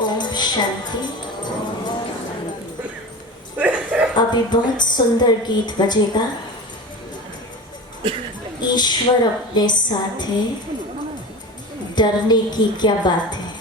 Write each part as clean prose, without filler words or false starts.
ओम शांति। अभी बहुत सुंदर गीत बजेगा। ईश्वर अपने साथ है, डरने की क्या बात है।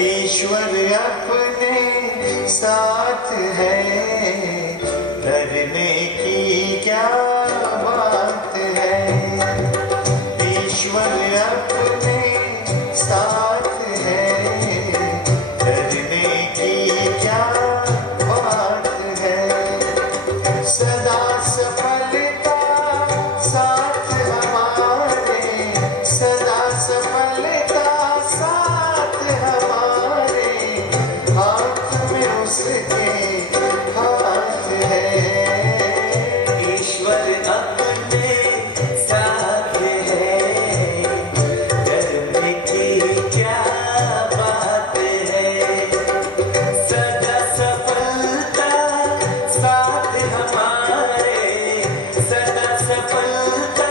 ईश्वर अपने साथ है, डरने की क्या बात है। ईश्वर अपने साथ है, डरने की क्या बात है। सदा सफलता साथ हमारे, सदा सफलता साथ हमारे, हाथ में उसके हाथ है। ईश्वर अपने साथ है, डरने की क्या बात है। सदा सफलता साथ हमारे, सदा सफलता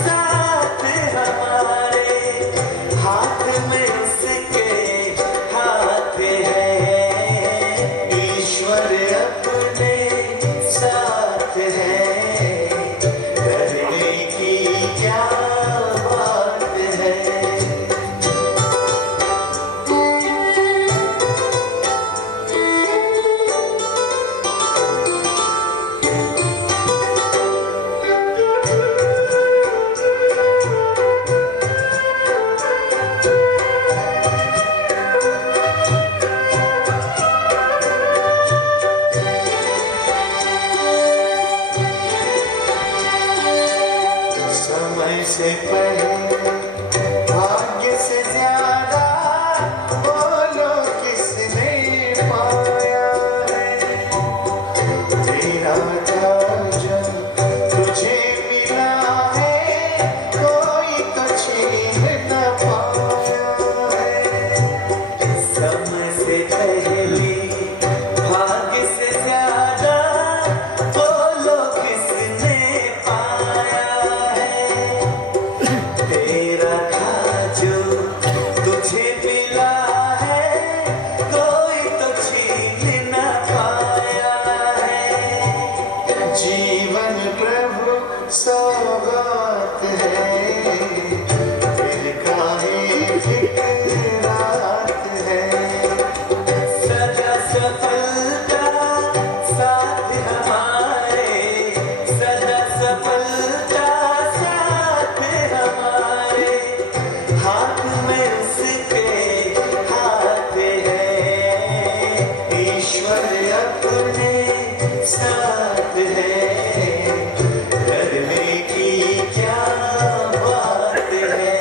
साथ हमारे, हाथ में उसके हाथ है। ईश्वर अपने साथ है, डरने की क्या बात है। समय से पहले, भाग्य से ज्यादा, बोलो किसने पाया है। तेरा ताज तुझे मिला है, कोई तो छीन न पाया है। समय से पहले, भाग्य से ज्यादा, बोलो किसने पाया है। तेरा खाजो तुझे मिला है, कोई तो छीन न पाया है। जीवन प्रभु सौगात है, फिर काहे फिक्रात है। सदा सफलता साथ हमारे, सदा सफलता साथ हमारे, हाथ में उसके हाथ है। ईश्वर अपने साथ है, डरने की क्या बात है।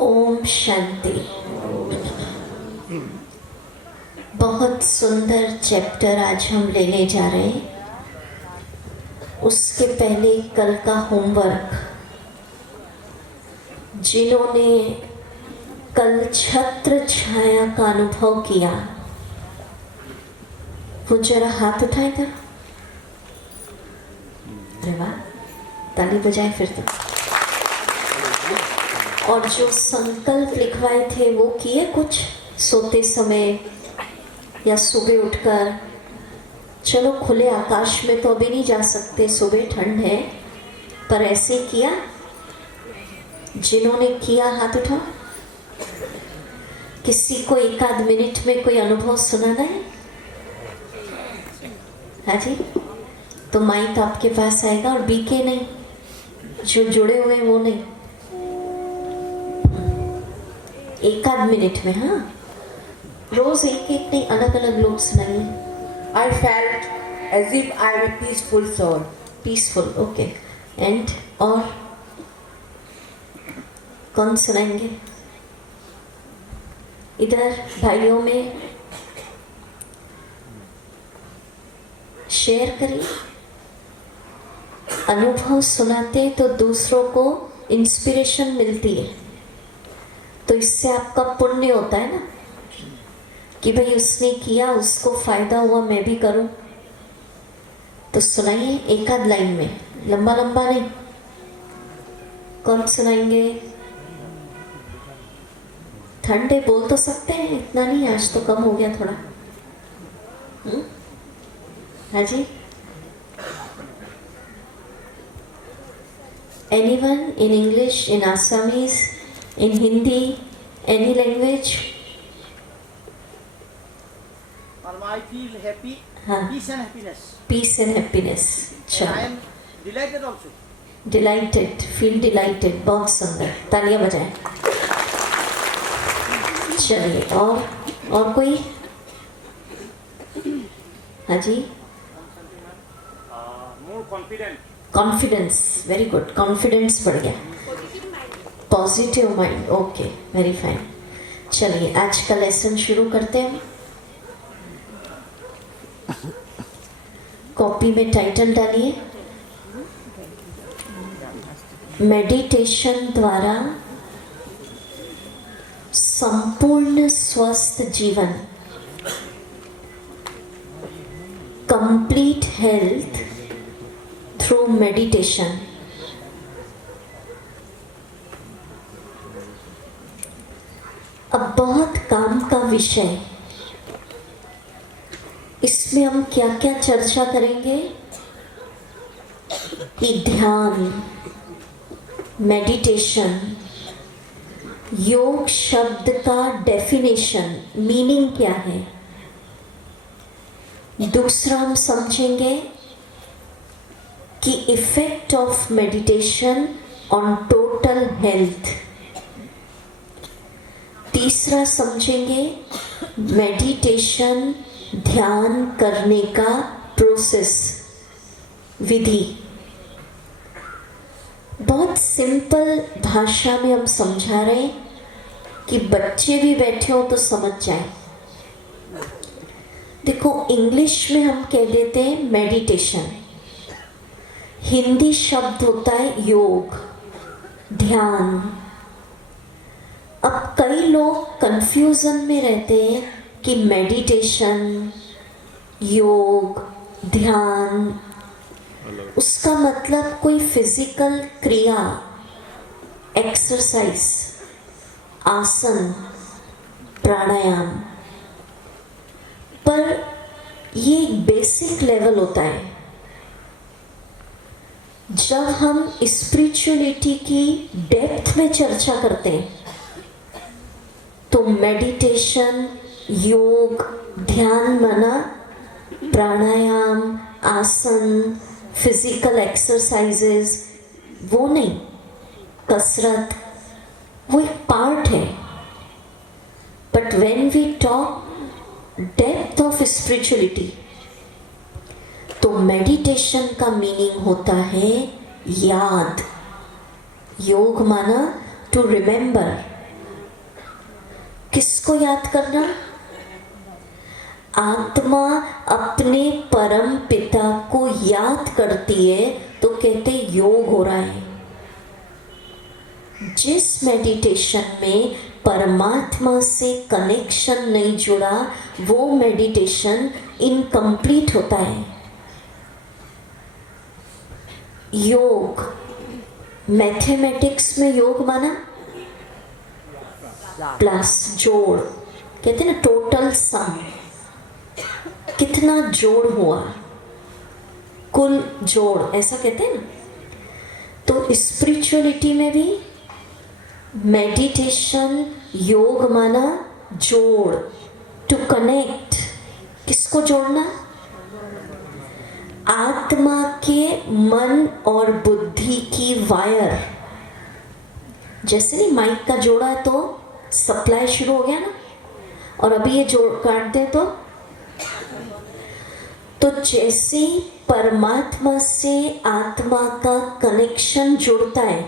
ओम शांति। बहुत सुंदर चैप्टर आज हम लेने जा रहे हैं। उसके पहले कल का होमवर्क, जिन्होंने कल छत्र छाया का अनुभव किया वो जरा हाथ उठाए कर। अरे वाह, ताली बजाए फिर तो। और जो संकल्प लिखवाए थे वो किए कुछ सोते समय या सुबह उठकर। चलो खुले आकाश में तो अभी नहीं जा सकते, सुबह ठंड है, पर ऐसे किया। जिन्होंने किया हाथ उठाओ। किसी को एक आध मिनट में कोई अनुभव सुनाना है? हाँ जी, तो माइक आपके पास आएगा और बीके नहीं, जो जुड़े हुए वो नहीं, एक आध मिनट में। हाँ, रोज एक एक नहीं, अलग अलग लोग सुनाइए। I felt as if I am a peaceful soul. Peaceful, okay. And और कौन सुनाएंगे? इधर भाइयों में शेयर करिए। अनुभव सुनाते तो दूसरों को इंस्पिरेशन मिलती है, तो इससे आपका पुण्य होता है ना कि भाई उसने किया, उसको फायदा हुआ, मैं भी करूं। तो सुनाइए एक आध लाइन में, लंबा लंबा नहीं। कौन सुनाएंगे? ठंडे बोल तो सकते हैं, इतना नहीं, आज तो कम हो गया थोड़ा। हाँ जी, anyone in English, in Assamese, in Hindi, any language? I feel happy, हाँ, peace and happiness. Peace and happiness. And I am delighted also. Delighted, feel delighted, बहुत सुंदर, तालियां बजाएं। चलिए, और कोई? हाँ जी, More confident. Confidence, very good, confidence बढ़ गया। Positive mind, okay, very fine. चलिए आज का लेसन शुरू करते हैं। कॉपी में टाइटल डालिए, मेडिटेशन द्वारा संपूर्ण स्वस्थ जीवन, कंप्लीट हेल्थ थ्रू मेडिटेशन। अब बहुत काम का विषय, इसमें हम क्या क्या चर्चा करेंगे कि ध्यान, मेडिटेशन, योग शब्द का डेफिनेशन, मीनिंग क्या है। दूसरा हम समझेंगे कि effect of meditation on total health. तीसरा समझेंगे मेडिटेशन, ध्यान करने का प्रोसेस, विधि। बहुत सिंपल भाषा में हम समझा रहे हैं कि बच्चे भी बैठे हो तो समझ जाए। देखो, इंग्लिश में हम कह देते हैं मेडिटेशन, हिंदी शब्द होता है योग, ध्यान। अब कई लोग कंफ्यूजन में रहते हैं कि मेडिटेशन, योग, ध्यान, उसका मतलब कोई फिजिकल क्रिया, एक्सरसाइज, आसन, प्राणायाम। पर ये एक बेसिक लेवल होता है। जब हम स्पिरिचुअलिटी की डेप्थ में चर्चा करते हैं तो मेडिटेशन, योग, ध्यान माना प्राणायाम, आसन, फिजिकल एक्सरसाइजेस, वो नहीं, कसरत, वो एक पार्ट है। But when we talk depth of spirituality, तो मेडिटेशन का मीनिंग होता है याद। योग माना टू रिमेंबर। किसको याद करना? आत्मा अपने परम पिता को याद करती है तो कहते योग हो रहा है। जिस मेडिटेशन में परमात्मा से कनेक्शन नहीं जुड़ा, वो मेडिटेशन इनकम्प्लीट होता है। योग, मैथमेटिक्स में योग माना प्लस, जोड़, कहते हैं ना टोटल सम, कितना जोड़ हुआ, कुल जोड़, ऐसा कहते हैं ना। तो स्पिरिचुअलिटी में भी मेडिटेशन, योग माना जोड़, टू कनेक्ट। किसको जोड़ना? आत्मा के मन और बुद्धि की वायर। जैसे नहीं माइक का जोड़ा है तो सप्लाई शुरू हो गया ना, और अभी ये जोड़ काट दे तो जैसे परमात्मा से आत्मा का कनेक्शन जुड़ता है,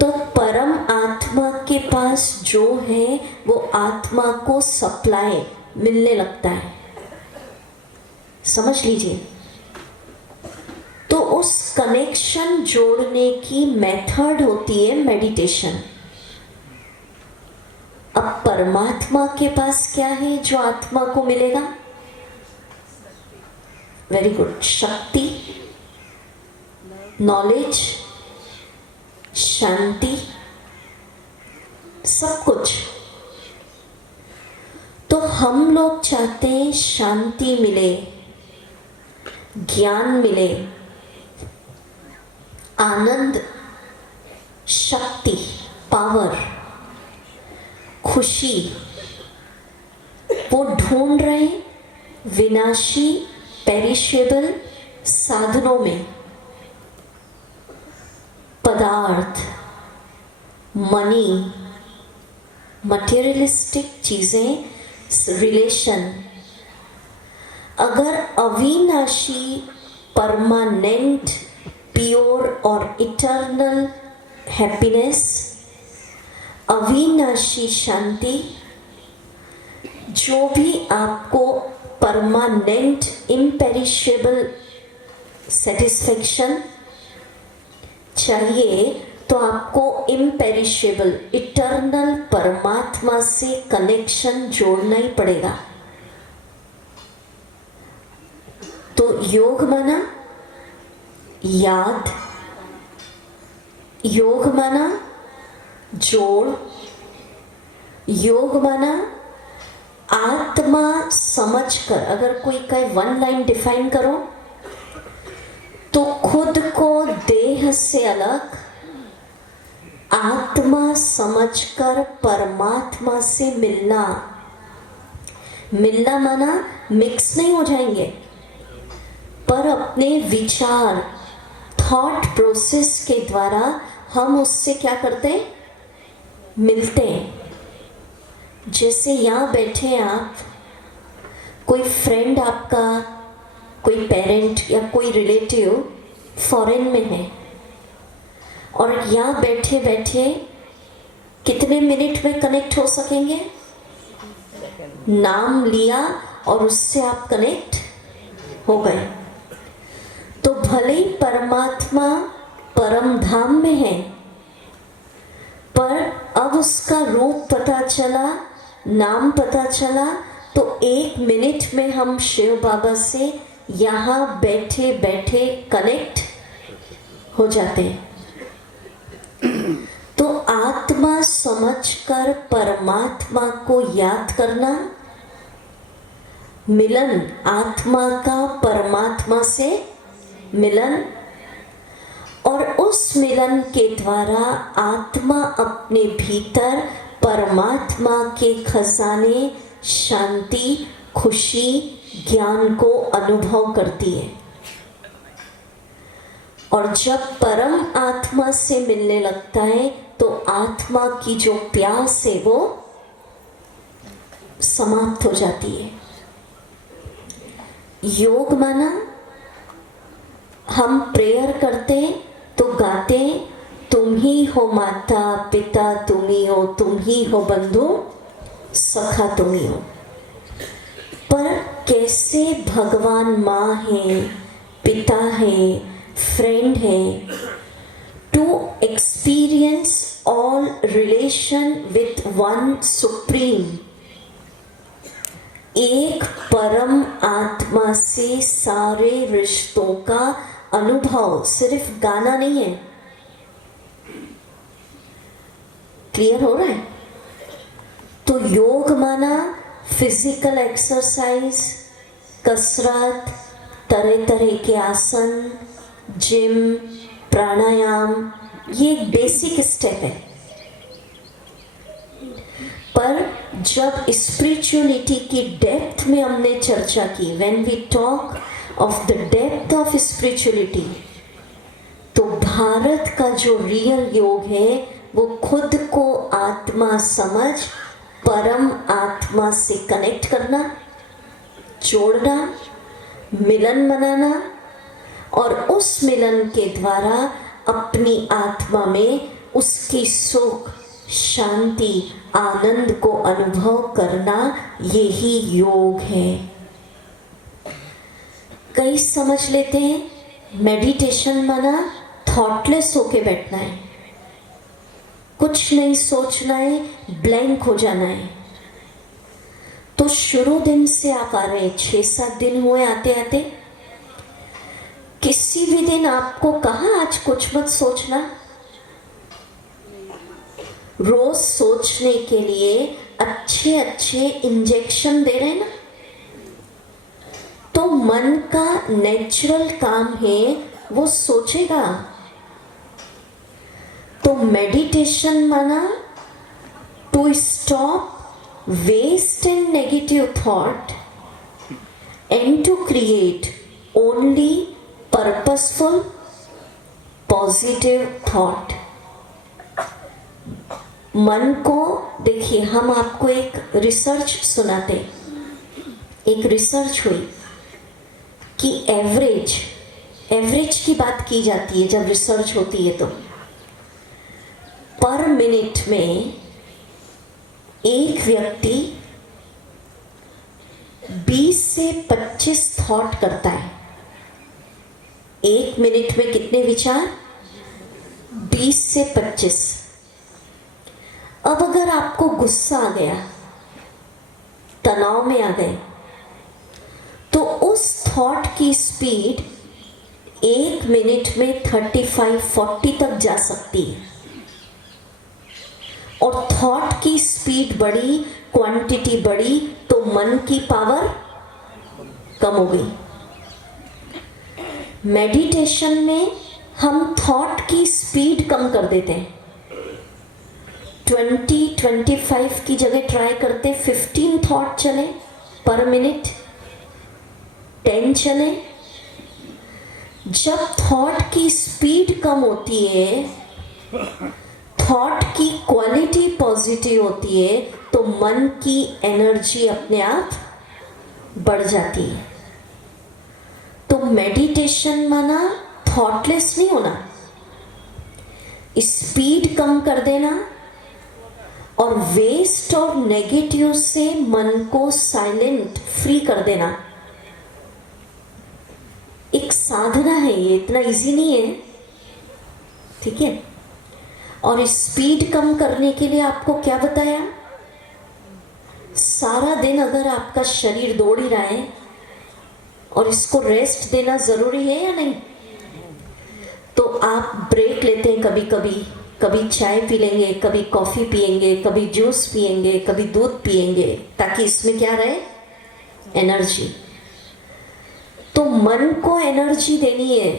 तो परम आत्मा के पास जो है वो आत्मा को सप्लाई मिलने लगता है। समझ लीजिए। तो उस कनेक्शन जोड़ने की मेथड होती है मेडिटेशन। अब परमात्मा के पास क्या है जो आत्मा को मिलेगा? वेरी गुड, शक्ति, नॉलेज, शांति, सब कुछ। तो हम लोग चाहते हैं शांति मिले, ज्ञान मिले, आनंद, शक्ति, पावर, खुशी। वो ढूंढ रहे विनाशी पेरिशेबल साधनों में, पदार्थ, मनी, मटेरियलिस्टिक चीजें, रिलेशन। अगर अविनाशी, परमानेंट, प्योर और इटर्नल हैप्पीनेस, अविनाशी शांति, जो भी आपको परमानेंट इम्पेरिशेबल सेटिस्फेक्शन चाहिए, तो आपको इम्पेरिशेबल इटर्नल परमात्मा से कनेक्शन जोड़ना ही पड़ेगा। तो योग माना याद, योग माना जोड़, योग माना आत्मा समझकर। अगर कोई कहे वन लाइन डिफाइन करो, तो खुद को देह से अलग आत्मा समझकर परमात्मा से मिलना। मिलना माना मिक्स नहीं हो जाएंगे, पर अपने विचार, थॉट प्रोसेस के द्वारा हम उससे क्या करते हैं? मिलते हैं। जैसे यहाँ बैठे हैं आप, कोई फ्रेंड आपका, कोई पेरेंट या कोई रिलेटिव फॉरेन में है, और यहाँ बैठे बैठे कितने मिनट में कनेक्ट हो सकेंगे? नाम लिया और उससे आप कनेक्ट हो गए। तो भले ही परमात्मा परम धाम में है, पर अब उसका रूप पता चला, नाम पता चला, तो 1 मिनट में हम शिव बाबा से यहाँ बैठे बैठे कनेक्ट हो जाते हैं। तो आत्मा समझकर परमात्मा को याद करना, मिलन, आत्मा का परमात्मा से मिलन, और उस मिलन के द्वारा आत्मा अपने भीतर परमात्मा के खजाने, शांति, खुशी, ज्ञान को अनुभव करती है। और जब परम आत्मा से मिलने लगता है, तो आत्मा की जो प्यास है वो समाप्त हो जाती है। योग माना हम प्रेयर करते तो गाते, तुम ही हो माता पिता, तुम ही हो बंधु सखा, तुम ही हो। पर कैसे भगवान माँ है, पिता है, फ्रेंड है, to experience all relation with one supreme, एक परम आत्मा से सारे रिश्तों का अनुभव, सिर्फ गाना नहीं है। क्लियर हो रहा है? तो योग माना फिजिकल एक्सरसाइज, कसरत, तरह तरह के आसन, जिम, प्राणायाम, ये एक बेसिक स्टेप है। पर जब स्पिरिचुअलिटी की डेप्थ में हमने चर्चा की, when we talk of the depth of spirituality, तो भारत का जो रियल योग है वो खुद को आत्मा समझ परम आत्मा से कनेक्ट करना, जोड़ना, मिलन मनाना और उस मिलन के द्वारा अपनी आत्मा में उसकी सुख, शांति, आनंद को अनुभव करना, यही योग है। कई समझ लेते हैं मेडिटेशन माना थॉटलेस होके बैठना है, कुछ नहीं सोचना है, ब्लैंक हो जाना है। तो शुरू दिन से आप आ रहे, 6-7 दिन हुए आते आते, किसी भी दिन आपको कहा आज कुछ मत सोचना? रोज सोचने के लिए अच्छे अच्छे इंजेक्शन दे रहे ना। तो मन का नेचुरल काम है, वो सोचेगा। तो मेडिटेशन माना to stop waste and negative thought and to create only purposeful positive thought। मन को देखिए, हम आपको एक रिसर्च सुनाते। एक रिसर्च हुई कि एवरेज की बात की जाती है जब रिसर्च होती है, तो पर मिनट में एक व्यक्ति 20 से 25 थॉट करता है। एक मिनट में कितने विचार? 20 से 25। अब अगर आपको गुस्सा आ गया, तनाव में आ गए, तो उस थॉट की स्पीड एक मिनट में 35-40 तक जा सकती है। और थॉट की स्पीड बढ़ी, क्वांटिटी बढ़ी, तो मन की पावर कम हो गई। मेडिटेशन में हम थॉट की स्पीड कम कर देते हैं। 20-25 की जगह ट्राई करते 15 थॉट चले पर मिनट, 10 चले। जब थॉट की स्पीड कम होती है, थॉट की क्वालिटी पॉजिटिव होती है, तो मन की एनर्जी अपने आप बढ़ जाती है। तो मेडिटेशन माना थॉटलेस नहीं होना, स्पीड कम कर देना और वेस्ट और नेगेटिव से मन को साइलेंट, फ्री कर देना। एक साधना है ये, इतना इजी नहीं है, ठीक है। और स्पीड कम करने के लिए आपको क्या बताया? सारा दिन अगर आपका शरीर दौड़ ही रहा है और इसको रेस्ट देना जरूरी है या नहीं, तो आप ब्रेक लेते हैं कभी कभी, कभी चाय पी लेंगे, कभी कॉफी पिएंगे, कभी जूस पिएंगे, कभी दूध पिएंगे, ताकि इसमें क्या रहे? एनर्जी। तो मन को एनर्जी देनी है।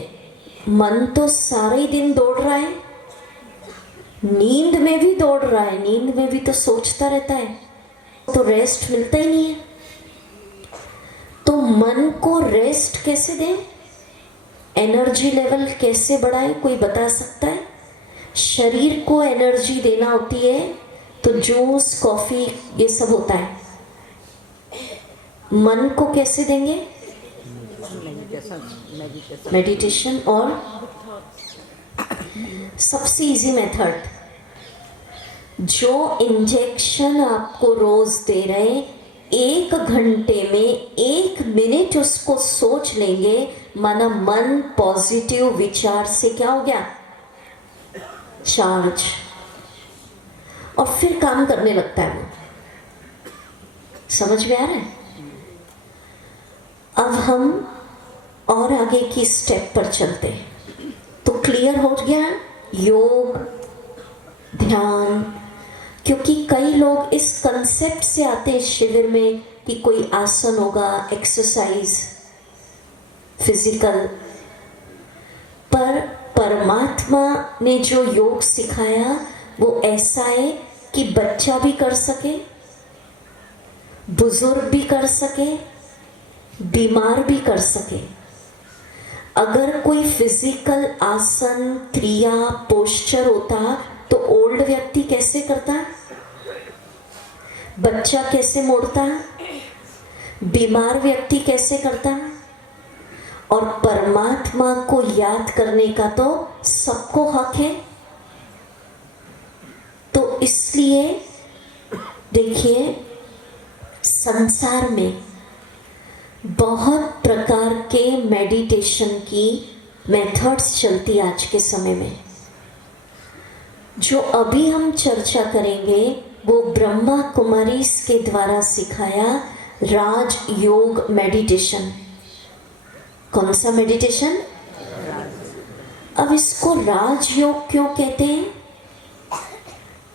मन तो सारा ही दिन दौड़ रहा है, नींद में भी दौड़ रहा है, नींद में भी तो सोचता रहता है, तो रेस्ट मिलता ही नहीं है। तो मन को रेस्ट कैसे दें, एनर्जी लेवल कैसे बढ़ाए, कोई बता सकता है? शरीर को एनर्जी देना होती है तो जूस, कॉफी, ये सब होता है। मन को कैसे देंगे? मेडिटेशन। और सबसे इजी मेथड, जो इंजेक्शन आपको रोज दे रहे हैं, 1 घंटे में 1 मिनट उसको सोच लेंगे, माना मन पॉजिटिव विचार से क्या हो गया? चार्ज। और फिर काम करने लगता है वो। समझ में आ रहा है? अब हम और आगे की स्टेप पर चलते हैं। तो क्लियर हो गया योग, ध्यान। क्योंकि कई लोग इस कंसेप्ट से आते हैं शिविर में कि कोई आसन होगा, एक्सरसाइज, फिजिकल, पर परमात्मा ने जो योग सिखाया वो ऐसा है कि बच्चा भी कर सके, बुजुर्ग भी कर सके, बीमार भी कर सके। अगर कोई फिजिकल आसन, क्रिया, पोस्चर होता तो ओल्ड व्यक्ति कैसे करता? बच्चा कैसे मोड़ता? बीमार व्यक्ति कैसे करता है? और परमात्मा को याद करने का तो सबको हक है। तो इसलिए देखिए, संसार में बहुत प्रकार के मेडिटेशन की मेथड्स चलती आज के समय में। जो अभी हम चर्चा करेंगे वो ब्रह्मा कुमारीज के द्वारा सिखाया राज योग मेडिटेशन। कौन सा मेडिटेशन? अब इसको राजयोग क्यों कहते हैं?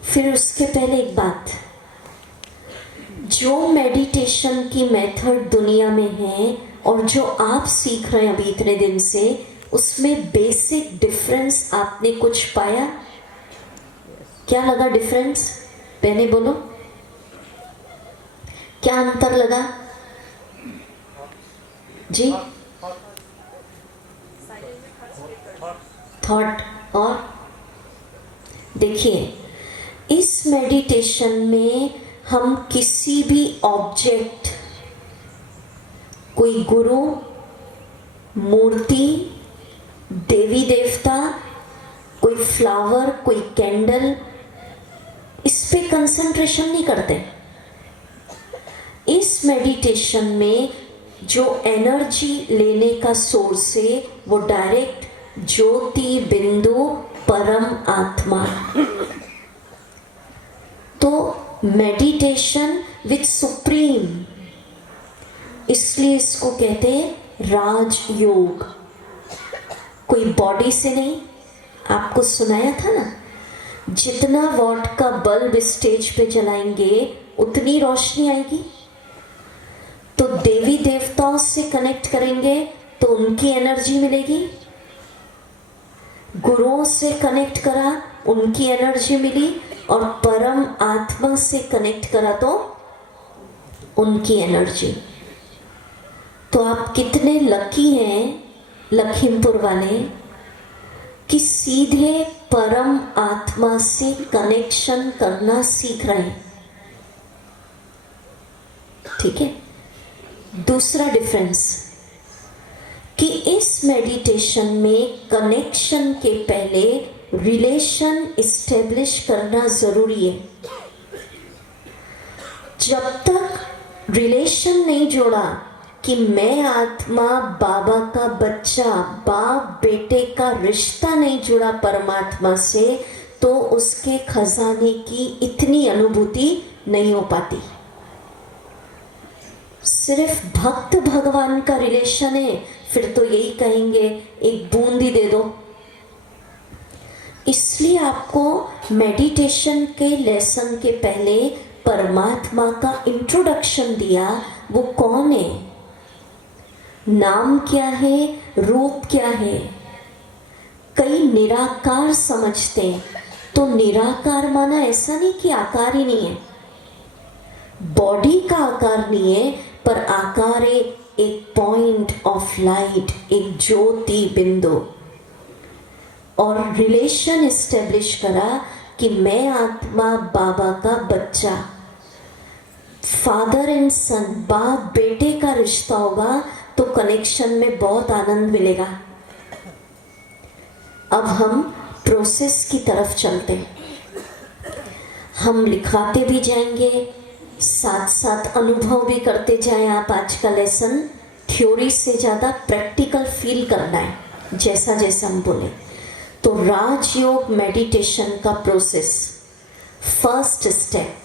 फिर उसके पहले एक बात, जो मेडिटेशन की मेथड दुनिया में है और जो आप सीख रहे हैं अभी इतने दिन से, उसमें बेसिक डिफरेंस आपने कुछ पाया? क्या लगा डिफरेंस? पहले बोलो, क्या अंतर लगा जी? थॉट। और देखिए, इस मेडिटेशन में हम किसी भी ऑब्जेक्ट, कोई गुरु, मूर्ति, देवी देवता, कोई फ्लावर, कोई कैंडल, इस पे कंसंट्रेशन नहीं करते। इस मेडिटेशन में जो एनर्जी लेने का सोर्स है वो डायरेक्ट ज्योति बिंदु परम आत्मा। तो मेडिटेशन विद सुप्रीम, इसलिए इसको कहते हैं राजयोग। कोई बॉडी से नहीं। आपको सुनाया था ना, जितना वॉट का बल्ब स्टेज पे जलाएंगे उतनी रोशनी आएगी। तो देवी देवताओं से कनेक्ट करेंगे तो उनकी एनर्जी मिलेगी। गुरुओं से कनेक्ट करा, उनकी एनर्जी मिली। और परम आत्मा से कनेक्ट करा तो उनकी एनर्जी। तो आप कितने लकी हैं लखीमपुर वाले कि सीधे परम आत्मा से कनेक्शन करना सीख रहे हैं। ठीक है। दूसरा डिफरेंस कि इस मेडिटेशन में कनेक्शन के पहले रिलेशन इस्टेब्लिश करना जरूरी है। जब तक रिलेशन नहीं जोड़ा कि मैं आत्मा बाबा का बच्चा, बाप बेटे का रिश्ता नहीं जुड़ा परमात्मा से, तो उसके खजाने की इतनी अनुभूति नहीं हो पाती। सिर्फ भक्त भगवान का रिलेशन है, फिर तो यही कहेंगे एक बूंद ही दे दो। इसलिए आपको मेडिटेशन के लेसन के पहले परमात्मा का इंट्रोडक्शन दिया। वो कौन है, नाम क्या है, रूप क्या है। कई निराकार समझते हैं, तो निराकार माना ऐसा नहीं कि आकार ही नहीं है, बॉडी का आकार नहीं है, पर आकार है एक पॉइंट ऑफ लाइट, एक ज्योति बिंदु। और रिलेशन इस्टेब्लिश करा कि मैं आत्मा बाबा का बच्चा, फादर एंड सन, बाप बेटे का रिश्ता होगा तो कनेक्शन में बहुत आनंद मिलेगा। अब हम प्रोसेस की तरफ चलते हैं। हम लिखवाते भी जाएंगे, साथ साथ अनुभव भी करते जाएं। आप आज का लेसन थ्योरी से ज़्यादा प्रैक्टिकल फील करना है, जैसा जैसा हम बोले। तो राजयोग मेडिटेशन का प्रोसेस, फर्स्ट स्टेप,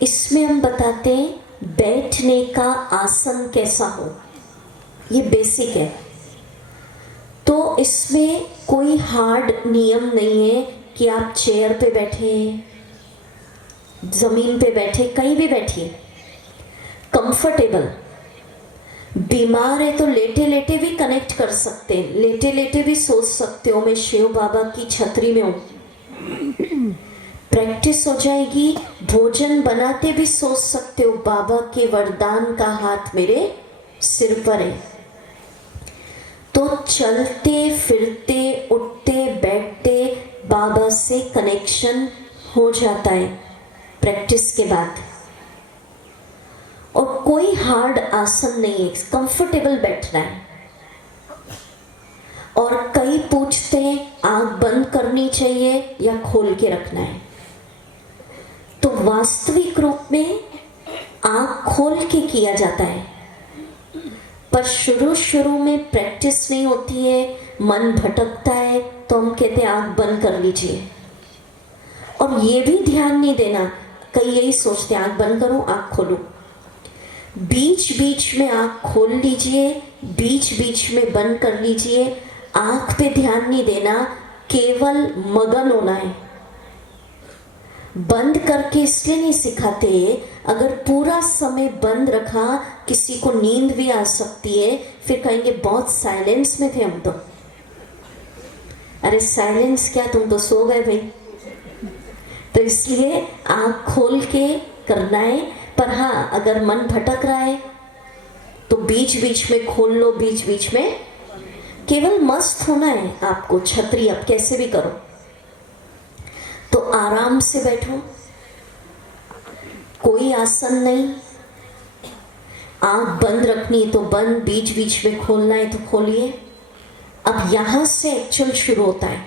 इसमें हम बताते हैं बैठने का आसन कैसा हो। ये बेसिक है। तो इसमें कोई हार्ड नियम नहीं है कि आप चेयर पे बैठे, जमीन पे बैठे, कहीं भी बैठिए, कंफर्टेबल। बीमार है तो लेटे लेटे भी कनेक्ट कर सकते हैं, लेटे लेटे भी सोच सकते हो मैं शिव बाबा की छतरी में हूँ। प्रैक्टिस हो जाएगी। भोजन बनाते भी सोच सकते हो बाबा के वरदान का हाथ मेरे सिर पर है। तो चलते फिरते उठते बैठते बाबा से कनेक्शन हो जाता है प्रैक्टिस के बाद। और कोई हार्ड आसन नहीं है, कंफर्टेबल बैठना है। और कई पूछते हैं आंख बंद करनी चाहिए या खोल के रखना है। तो वास्तविक रूप में आंख खोल के किया जाता है, पर शुरू में प्रैक्टिस नहीं होती है, मन भटकता है, तो हम कहते हैं आंख बंद कर लीजिए। और ये भी ध्यान नहीं देना, कई यही सोचते हैं आंख बंद करो आंख खोलो। बीच बीच में आंख खोल लीजिए, बीच बीच में बंद कर लीजिए। आंख पे ध्यान नहीं देना, केवल मगन होना है। बंद करके इसलिए नहीं सिखाते, अगर पूरा समय बंद रखा किसी को नींद भी आ सकती है, फिर कहेंगे बहुत साइलेंस में थे हम तो। अरे साइलेंस क्या, तुम तो सो गए भाई। तो इसलिए आंख खोल के करना है। पर हाँ, अगर मन भटक रहा है तो बीच बीच में खोल लो, बीच बीच में। केवल मस्त होना है आपको, छतरी अब कैसे भी करो। तो आराम से बैठो, कोई आसन नहीं। आंख बंद रखनी तो बंद, बीच बीच में खोलना है तो खोलिए। अब यहां से एक्चुअल शुरू होता है।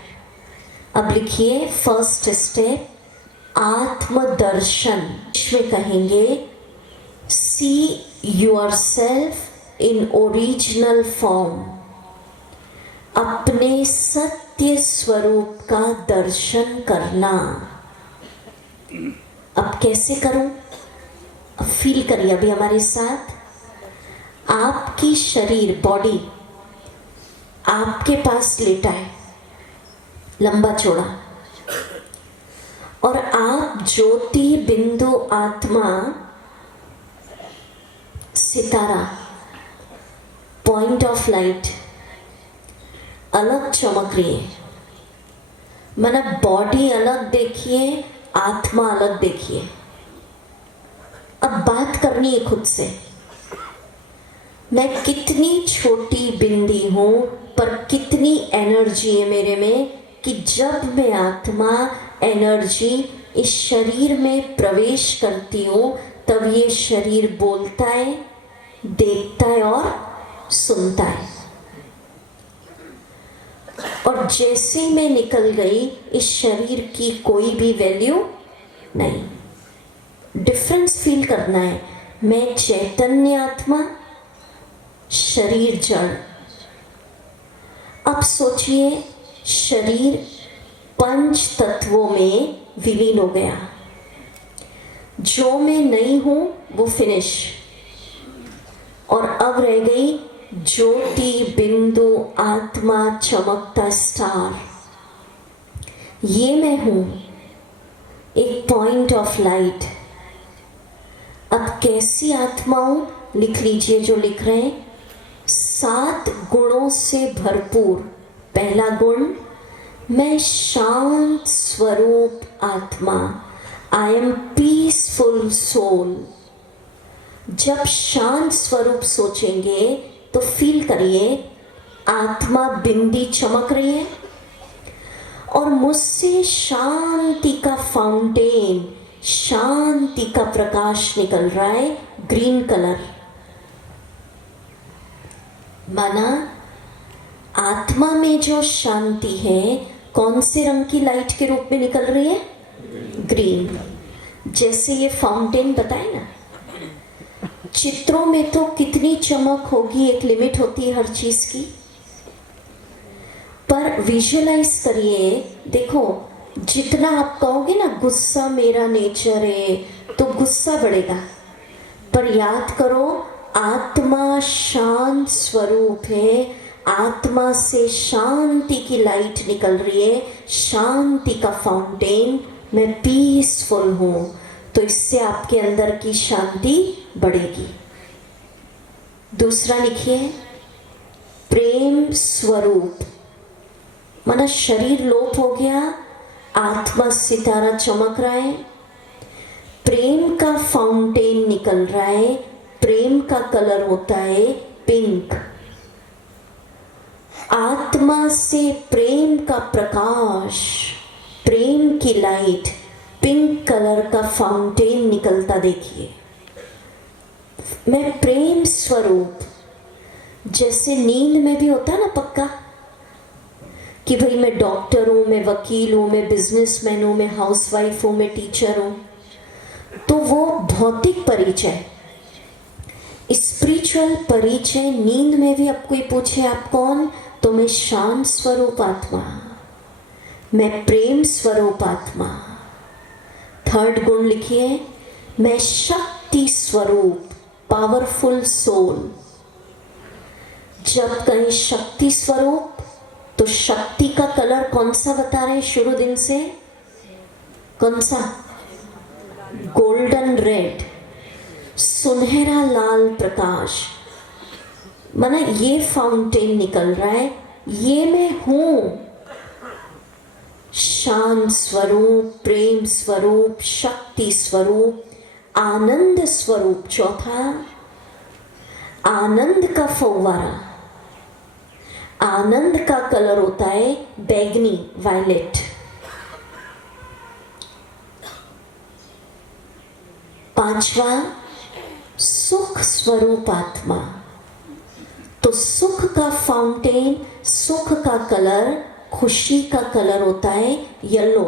अब लिखिए फर्स्ट स्टेप, आत्मदर्शन। इसमें कहेंगे see yourself in original form, अपने सत्य स्वरूप का दर्शन करना। अब कैसे करूं? अब फील करिए अभी हमारे साथ। आपकी शरीर, बॉडी आपके पास लेटा है, लंबा चौड़ा, और आप ज्योति बिंदु आत्मा, सितारा, पॉइंट ऑफ लाइट अलग चमक रही है। मतलब बॉडी अलग देखिए, आत्मा अलग देखिए। अब बात करनी है खुद से, मैं कितनी छोटी बिंदी हूं, पर कितनी एनर्जी है मेरे में, कि जब मैं आत्मा एनर्जी इस शरीर में प्रवेश करती हूं, तब ये शरीर बोलता है, देखता है और सुनता है। और जैसे मैं निकल गई, इस शरीर की कोई भी वैल्यू नहीं। डिफरेंस फील करना है। मैं चैतन्य आत्मा, शरीर जड़। अब सोचिए, शरीर पंच तत्वों में विलीन हो गया। जो मैं नहीं हूं वो फिनिश, और अब रह गई ज्योति बिंदु आत्मा, चमकता स्टार। ये मैं हूं, एक पॉइंट ऑफ लाइट। अब कैसी आत्मा हूं? लिख लीजिए जो लिख रहे हैं। 7 गुणों से भरपूर। पहला गुण, मैं शांत स्वरूप आत्मा, आई एम पीसफुल सोल। जब शांत स्वरूप सोचेंगे तो फील करिए आत्मा बिंदी चमक रही है, और मुझसे शांति का फाउंटेन, शांति का प्रकाश निकल रहा है, ग्रीन कलर। माना आत्मा में जो शांति है कौन से रंग की लाइट के रूप में निकल रही है? ग्रीन। जैसे ये फाउंटेन बताए ना, चित्रों में तो कितनी चमक होगी, एक लिमिट होती है हर चीज की, पर विजुअलाइज करिए। देखो, जितना आप कहोगे ना गुस्सा मेरा नेचर है, तो गुस्सा बढ़ेगा। पर याद करो, आत्मा शांत स्वरूप है, आत्मा से शांति की लाइट निकल रही है, शांति का फाउंटेन। मैं पीसफुल हूं, तो इससे आपके अंदर की शांति बढ़ेगी। दूसरा लिखिए, प्रेम स्वरूप। माना शरीर लोप हो गया, आत्मा सितारा चमक रहा है, प्रेम का फाउंटेन निकल रहा है। प्रेम का कलर होता है पिंक। आत्मा से प्रेम का प्रकाश, प्रेम की लाइट, पिंक कलर का फाउंटेन निकलता देखिए। मैं प्रेम स्वरूप, जैसे नींद में भी होता है ना पक्का कि भाई मैं डॉक्टर हूँ, मैं वकील हूँ, मैं बिजनेसमैन हूँ, मैं हाउसवाइफ हूँ, मैं टीचर हूँ, तो वो भौतिक परिचय। स्पिरिचुअल परिचय नींद में भी अब कोई पूछे आप कौन, तो मैं शांत स्वरूप आत्मा, मैं प्रेम स्वरूप आत्मा। थर्ड गुण लिखिए, मैं शक्ति स्वरूप, पावरफुल सोल। जब कहें शक्ति स्वरूप तो शक्ति का कलर कौन सा बता रहे हैं शुरू दिन से? कौन सा? गोल्डन रेड, सुनहरा लाल प्रकाश। माना ये फाउंटेन निकल रहा है, ये मैं हूं। शांत स्वरूप, प्रेम स्वरूप, शक्ति स्वरूप, आनंद स्वरूप। चौथा, आनंद का फव्वारा। आनंद का कलर होता है बैगनी, वायलेट। पांचवा, सुख स्वरूप आत्मा। तो सुख का फाउंटेन, सुख का कलर, खुशी का कलर होता है येलो।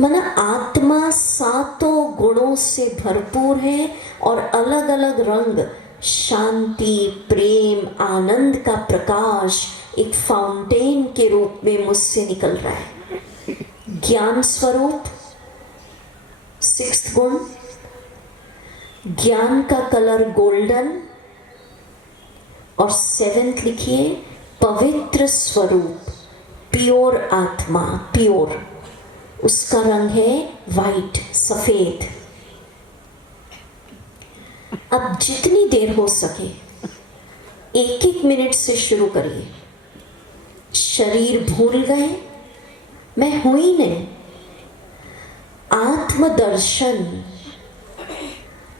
माना आत्मा सातों गुणों से भरपूर है और अलग अलग रंग, शांति, प्रेम, आनंद का प्रकाश एक फाउंटेन के रूप में मुझसे निकल रहा है। ज्ञान स्वरूप, सिक्स्थ गुण, ज्ञान का कलर गोल्डन। और सेवेंथ लिखिए, पवित्र स्वरूप, प्योर आत्मा, प्योर, उसका रंग है वाइट, सफेद। अब जितनी देर हो सके एक एक मिनट से शुरू करिए। शरीर भूल गए, मैं हूं ही नहीं। आत्मदर्शन।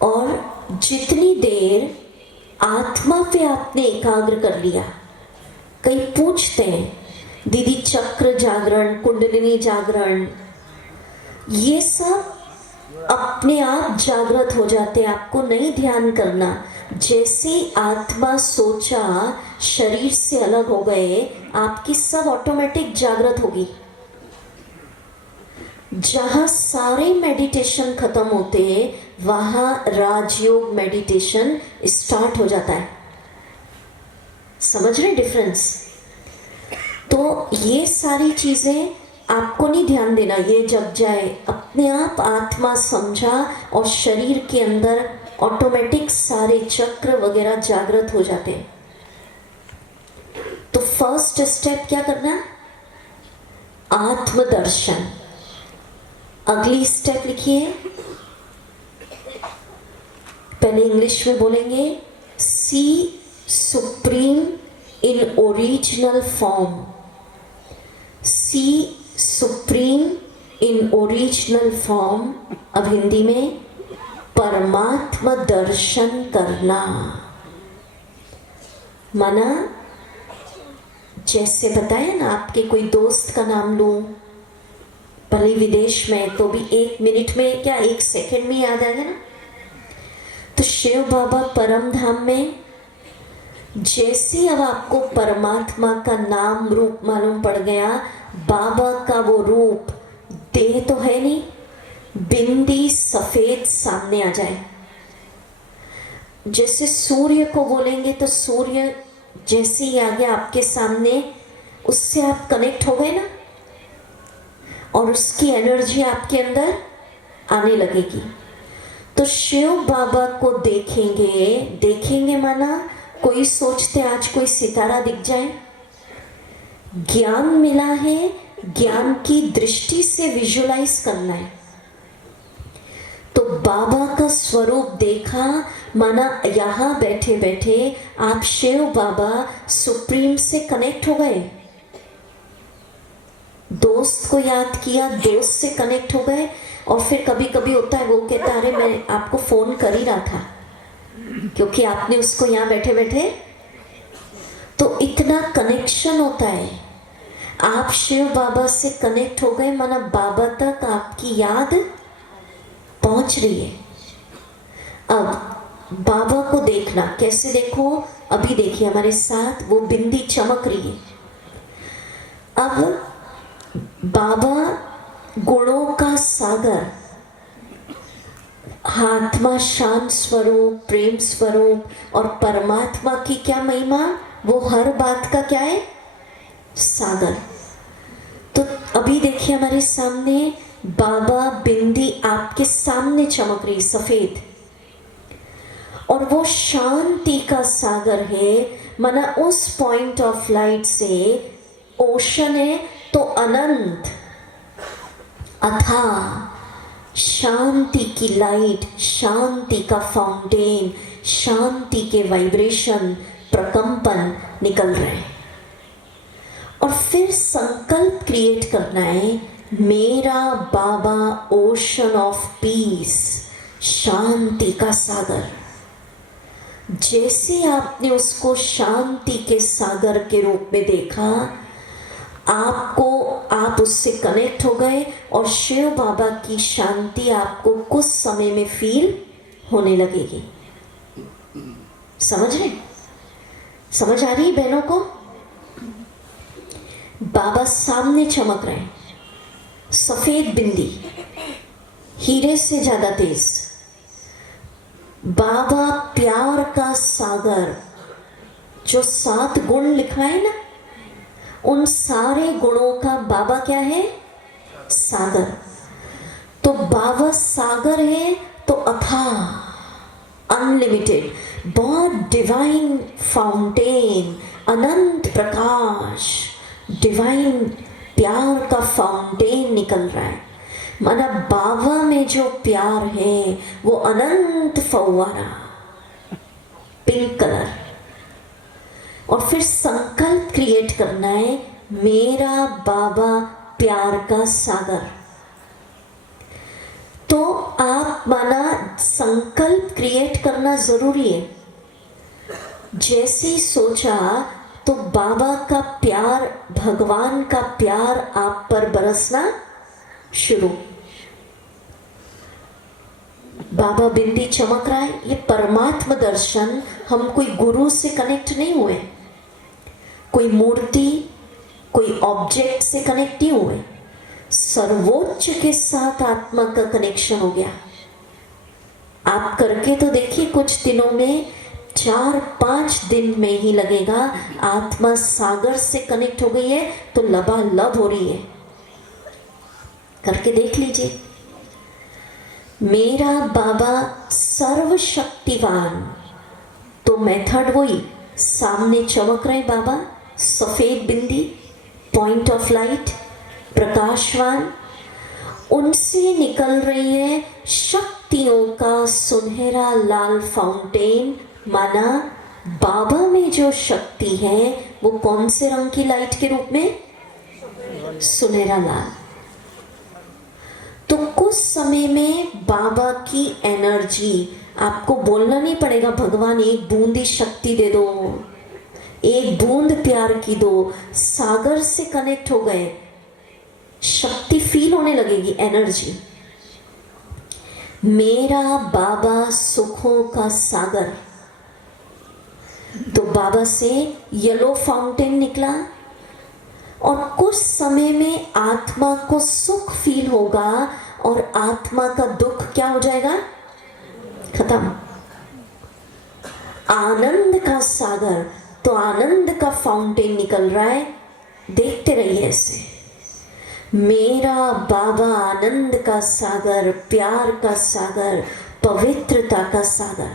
और जितनी देर आत्मा पे आपने एकाग्र कर लिया, कई पूछते हैं दीदी चक्र जागरण, कुंडलिनी जागरण, ये सब अपने आप जागृत हो जाते हैं, आपको नहीं ध्यान करना। जैसे आत्मा सोचा शरीर से अलग हो गए, आपकी सब ऑटोमेटिक जागृत होगी। जहां सारे मेडिटेशन खत्म होते हैं वहां राजयोग मेडिटेशन स्टार्ट हो जाता है। समझ रहे डिफरेंस? तो ये सारी चीजें आपको नहीं ध्यान देना, ये जब जाए अपने आप आत्मा समझा और शरीर के अंदर ऑटोमेटिक सारे चक्र वगैरह जागृत हो जाते हैं। तो फर्स्ट स्टेप क्या करना? आत्मदर्शन। अगली स्टेप लिखिए, पहले इंग्लिश में बोलेंगे, see supreme in original form. See supreme in original form. अब हिंदी में, परमात्मा दर्शन करना। माना जैसे बताया ना, आपके कोई दोस्त का नाम लूं, भले विदेश में, तो भी एक मिनट में क्या, एक सेकंड में याद आएगा ना। तो शिव बाबा परम धाम में जैसे अब आपको परमात्मा का नाम रूप मालूम पड़ गया, बाबा का वो रूप, देह तो है नहीं, बिंदी सफेद सामने आ जाए। जैसे सूर्य को बोलेंगे तो सूर्य जैसे ही आ गया आपके सामने, उससे आप कनेक्ट हो गए ना, और उसकी एनर्जी आपके अंदर आने लगेगी। तो शिव बाबा को देखेंगे, देखेंगे माना कोई सोचते आज कोई सितारा दिख जाए, ज्ञान मिला है, ज्ञान की दृष्टि से विजुलाइज करना है। तो बाबा का स्वरूप देखा माना यहां बैठे बैठे आप शिव बाबा सुप्रीम से कनेक्ट हो गए। दोस्त को याद किया, दोस्त से कनेक्ट हो गए। और फिर कभी कभी होता है वो कहता है अरे मैं आपको फोन कर ही रहा था, क्योंकि आपने उसको यहाँ बैठे बैठे, तो इतना कनेक्शन होता है। आप शिव बाबा से कनेक्ट हो गए माना बाबा तक आपकी याद पहुंच रही है। अब बाबा को देखना, कैसे देखो, अभी देखिए हमारे साथ वो बिंदी चमक रही है। अब बाबा गुणों का सागर, आत्मा शांत स्वरूप, प्रेम स्वरूप और परमात्मा की क्या महिमा, वो हर बात का क्या है, सागर। तो अभी देखिए हमारे सामने बाबा बिंदी आपके सामने चमक रही सफेद, और वो शांति का सागर है। माना उस पॉइंट ऑफ लाइट से ओशन है तो अनंत अथाह शांति की लाइट, शांति का फाउंटेन, शांति के वाइब्रेशन, प्रकंपन निकल रहे हैं। और फिर संकल्प क्रिएट करना है, मेरा बाबा ओशन ऑफ पीस, शांति का सागर। जैसे आपने उसको शांति के सागर के रूप में देखा, आप उससे कनेक्ट हो गए और शिव बाबा की शांति आपको कुछ समय में फील होने लगेगी। समझ रहे, समझ आ रही बहनों को? बाबा सामने चमक रहे हैं, सफेद बिंदी, हीरे से ज्यादा तेज। बाबा प्यार का सागर, जो 7 गुण लिखवाए ना, उन सारे गुणों का बाबा क्या है, सागर। तो बाबा सागर है तो अथाह, अनलिमिटेड, बहुत डिवाइन फाउंटेन, अनंत प्रकाश, डिवाइन प्यार का फाउंटेन निकल रहा है। माना बाबा में जो प्यार है वो अनंत फव्वारा, पिंक कलर। और फिर संकल्प क्रिएट करना है, मेरा बाबा प्यार का सागर। तो आप माना संकल्प क्रिएट करना जरूरी है। जैसे ही सोचा तो बाबा का प्यार, भगवान का प्यार आप पर बरसना शुरू। बाबा बिंदी चमक रहा है, ये परमात्मा दर्शन। हम कोई गुरु से कनेक्ट नहीं हुए, कोई मूर्ति, कोई ऑब्जेक्ट से कनेक्ट नहीं हुए, सर्वोच्च के साथ आत्मा का कनेक्शन हो गया। आप करके तो देखिए, कुछ दिनों में, 4-5 दिन में ही लगेगा, आत्मा सागर से कनेक्ट हो गई है तो लबालब हो रही है। करके देख लीजिए। मेरा बाबा सर्वशक्तिवान, तो मेथड वही, सामने चमक रहे बाबा, सफेद बिंदी, पॉइंट ऑफ लाइट, प्रकाशवान, उनसे निकल रही है शक्तियों का सुनहरा लाल फाउंटेन। माना बाबा में जो शक्ति है वो कौन से रंग की लाइट के रूप में, सुनहरा लाल। तो कुछ समय में बाबा की एनर्जी, आपको बोलना नहीं पड़ेगा भगवान एक बूंद ही शक्ति दे दो, एक बूंद प्यार की दो, सागर से कनेक्ट हो गए, शक्ति फील होने लगेगी, एनर्जी। मेरा बाबा सुखों का सागर, तो बाबा से येलो फाउंटेन निकला और कुछ समय में आत्मा को सुख फील होगा और आत्मा का दुख क्या हो जाएगा, खत्म। आनंद का सागर, तो आनंद का फाउंटेन निकल रहा है। देखते रहिए ऐसे, मेरा बाबा आनंद का सागर, प्यार का सागर, पवित्रता का सागर,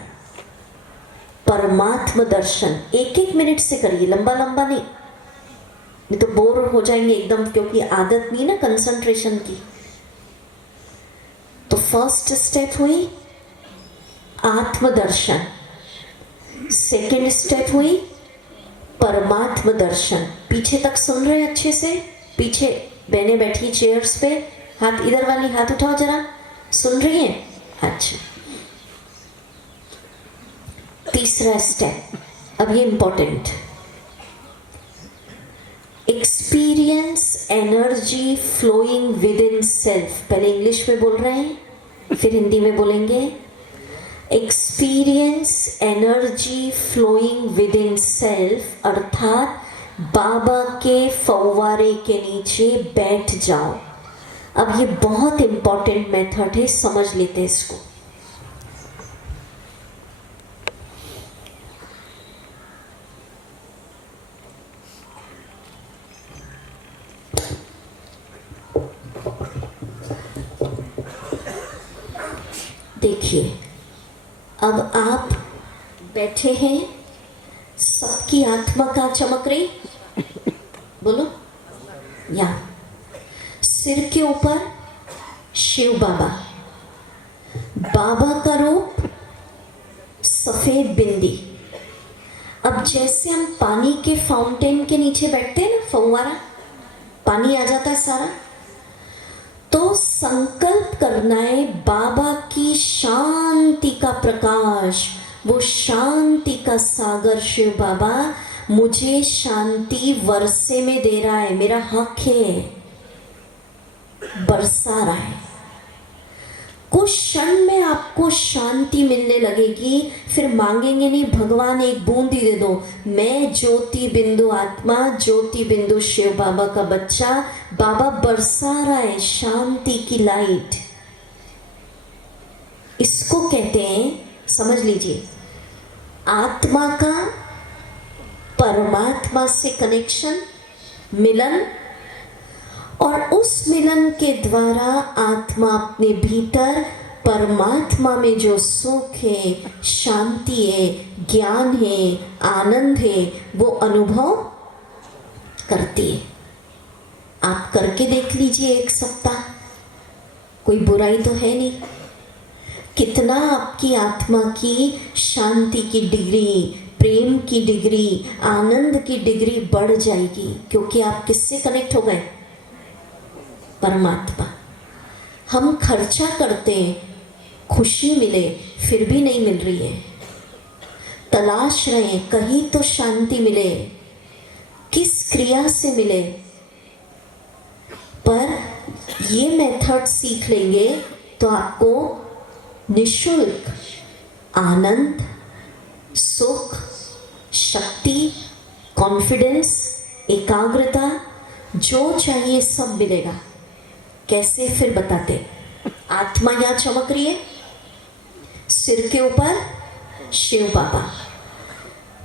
परमात्मा दर्शन। 1-1 मिनट से करिए, लंबा लंबा नहीं तो बोर हो जाएंगे एकदम, क्योंकि आदत नहीं ना कंसंट्रेशन की। तो फर्स्ट स्टेप हुई आत्मदर्शन, सेकंड स्टेप हुई परमात्मा दर्शन। पीछे तक सुन रहे हैं अच्छे से? पीछे बहनें बैठी चेयर्स पे, हाथ इधर वाली हाथ उठाओ जरा, सुन रही हैं? अच्छा, तीसरा स्टेप, अब ये important, experience energy flowing within self. पहले इंग्लिश में बोल रहे हैं, फिर हिंदी में बोलेंगे। Experience energy flowing within self, अर्थात बाबा के फव्वारे के नीचे बैठ जाओ। अब ये बहुत इंपॉर्टेंट मेथड है, समझ लेते हैं इसको। देखिए, अब आप बैठे हैं, सबकी आत्मा कहाँ चमक रही? बोलो। या सिर के ऊपर शिव बाबा, बाबा का रूप सफेद बिंदी। अब जैसे हम पानी के फाउंटेन के नीचे बैठते हैं ना, फव्वारा, पानी आ जाता है सारा, तो संकल्प करना है बाबा की शांति का प्रकाश, वो शांति का सागर शिव बाबा मुझे शांति वर्षे में दे रहा है, मेरा हक है, बरसा रहा है। कुछ क्षण में आपको शांति मिलने लगेगी, फिर मांगेंगे नहीं भगवान एक बूंद ही दे दो, मैं ज्योति बिंदु आत्मा, ज्योति बिंदु शिव बाबा का बच्चा, बाबा बरसा रहा है शांति की लाइट। इसको कहते हैं, समझ लीजिए, आत्मा का परमात्मा से कनेक्शन, मिलन, और उस मिलन के द्वारा आत्मा अपने भीतर परमात्मा में जो सुख है, शांति है, ज्ञान है, आनंद है, वो अनुभव करती है। आप करके देख लीजिए एक सप्ताह, कोई बुराई तो है नहीं। कितना आपकी आत्मा की शांति की डिग्री, प्रेम की डिग्री, आनंद की डिग्री बढ़ जाएगी, क्योंकि आप किससे कनेक्ट हो गए? परमात्मा। हम खर्चा करते हैं, खुशी मिले, फिर भी नहीं मिल रही है, तलाश रहे हैं कहीं तो शांति मिले, किस क्रिया से मिले। पर ये मेथड सीख लेंगे तो आपको निशुल्क आनंद, सुख, शक्ति, कॉन्फिडेंस, एकाग्रता, जो चाहिए सब मिलेगा। कैसे? फिर बताते। आत्मा यहाँ चमक रही है, सिर के ऊपर शिव बाबा।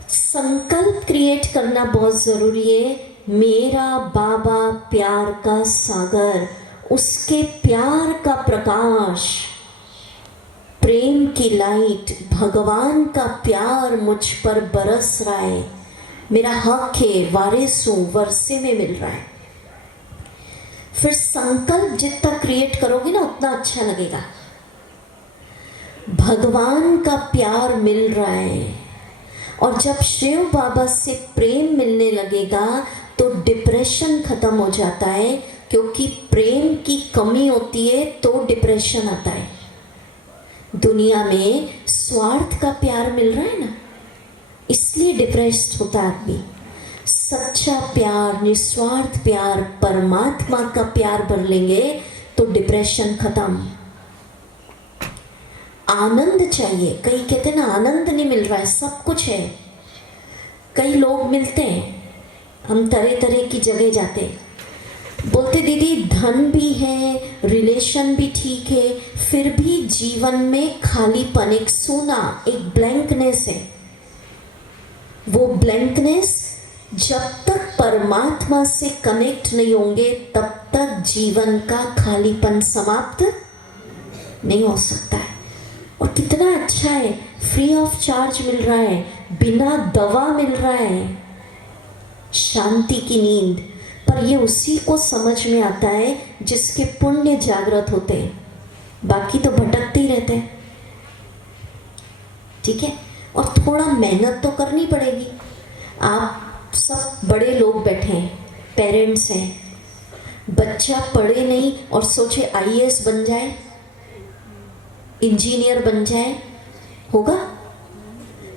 संकल्प क्रिएट करना बहुत जरूरी है। मेरा बाबा प्यार का सागर, उसके प्यार का प्रकाश, प्रेम की लाइट, भगवान का प्यार मुझ पर बरस रहा है, मेरा हक है, वारिस हूं, वर्षे में मिल रहा है। फिर संकल्प जितना क्रिएट करोगे ना उतना अच्छा लगेगा। भगवान का प्यार मिल रहा है, और जब शिव बाबा से प्रेम मिलने लगेगा तो डिप्रेशन खत्म हो जाता है, क्योंकि प्रेम की कमी होती है तो डिप्रेशन आता है। दुनिया में स्वार्थ का प्यार मिल रहा है ना, इसलिए डिप्रेस्ड होता है आदमी। सच्चा प्यार, निस्वार्थ प्यार, परमात्मा का प्यार भर लेंगे तो डिप्रेशन खत्म। आनंद चाहिए। कई कहते हैं ना आनंद नहीं मिल रहा है, सब कुछ है। कई लोग मिलते हैं, हम तरह तरह की जगह जाते, बोलते दीदी धन भी है, रिलेशन भी ठीक है, फिर भी जीवन में खालीपन, एक सूना, एक ब्लैंकनेस है। वो ब्लैंकनेस जब तक परमात्मा से कनेक्ट नहीं होंगे तब तक जीवन का खालीपन समाप्त नहीं हो सकता है। और कितना अच्छा है, फ्री ऑफ चार्ज मिल रहा है, बिना दवा मिल रहा है, शांति की नींद। पर ये उसी को समझ में आता है जिसके पुण्य जागृत होते हैं, बाकी तो भटकते ही रहते हैं। ठीक है, और थोड़ा मेहनत तो करनी पड़ेगी। आप सब बड़े लोग बैठे हैं, पेरेंट्स हैं, बच्चा पढ़े नहीं और सोचे आईएएस बन जाए, इंजीनियर बन जाए, होगा?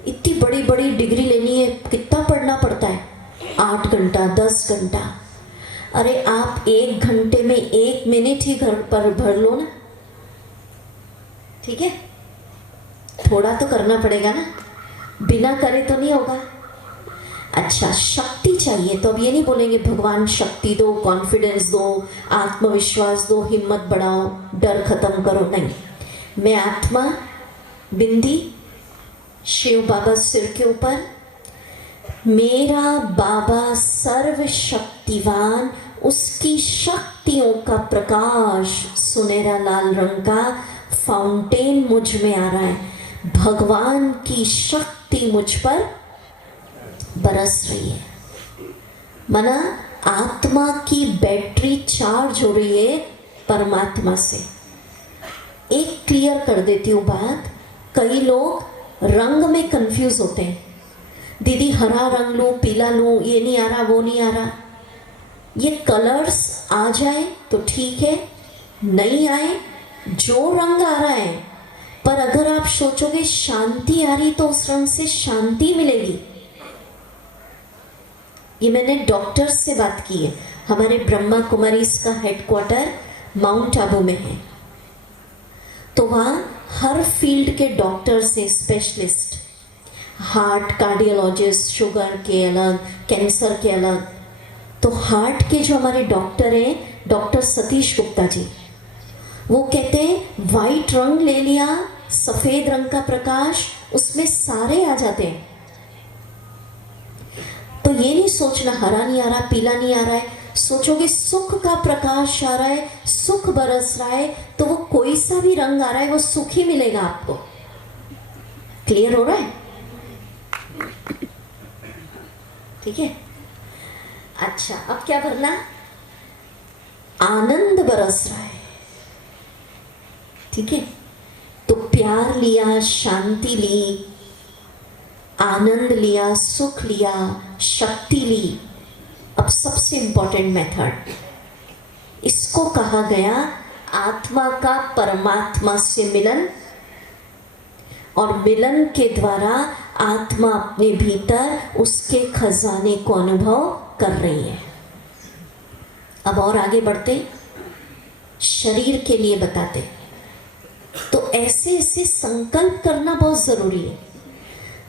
इतनी बड़ी बड़ी डिग्री लेनी है, कितना पढ़ना पड़ता है? 8 घंटा, 10 घंटा। अरे आप 1 घंटे में 1 मिनट ही घर पर भर लो ना, ठीक है? थोड़ा तो करना पड़ेगा ना, बिना करे तो नहीं होगा। अच्छा, शक्ति चाहिए तो अब ये नहीं बोलेंगे भगवान शक्ति दो, कॉन्फिडेंस दो, आत्मविश्वास दो, हिम्मत बढ़ाओ, डर खत्म करो, नहीं। मैं आत्मा, बिंदी, शिव बाबा सिर के ऊपर, मेरा बाबा सर्वशक्तिवान, उसकी शक्तियों का प्रकाश सुनहरा लाल रंग का फाउंटेन मुझ में आ रहा है। भगवान की शक्ति मुझ पर बरस रही है। माना आत्मा की बैटरी चार्ज हो रही है परमात्मा से। एक क्लियर कर देती हूँ बात, कई लोग रंग में कंफ्यूज होते हैं। दीदी हरा रंग लूँ, पीला लूँ, ये नहीं आ रहा, वो नहीं आ रहा। ये कलर्स आ जाए तो ठीक है, नहीं आए, जो रंग आ रहा है, पर अगर आप सोचोगे शांति आ रही तो उस रंग से शांति मिलेगी। ये मैंने डॉक्टर्स से बात की है। हमारे ब्रह्मा कुमारीज का हेडक्वार्टर माउंट आबू में है, तो वहाँ हर फील्ड के डॉक्टर्स हैं, स्पेशलिस्ट, हार्ट, कार्डियोलॉजिस्ट, शुगर के अलग, कैंसर के अलग। तो हार्ट के जो हमारे डॉक्टर हैं, डॉक्टर सतीश गुप्ता जी, वो कहते हैं वाइट रंग ले लिया, सफेद रंग का प्रकाश, उसमें सारे आ जाते हैं। तो ये नहीं सोचना हरा नहीं आ रहा, पीला नहीं आ रहा है, सोचोगे सुख का प्रकाश आ रहा है, सुख बरस रहा है, तो वो कोई सा भी रंग आ रहा है वो सुख ही मिलेगा आपको। क्लियर हो रहा है? ठीक है। अच्छा, अब क्या भरना? आनंद बरस रहा है। ठीक है, तो प्यार लिया, शांति ली, आनंद लिया, सुख लिया, शक्ति ली। अब सबसे इंपॉर्टेंट मेथड, इसको कहा गया आत्मा का परमात्मा से मिलन, और मिलन के द्वारा आत्मा अपने भीतर उसके खजाने को अनुभव कर रही है। अब और आगे बढ़ते, शरीर के लिए बताते। तो ऐसे ऐसे संकल्प करना बहुत जरूरी है।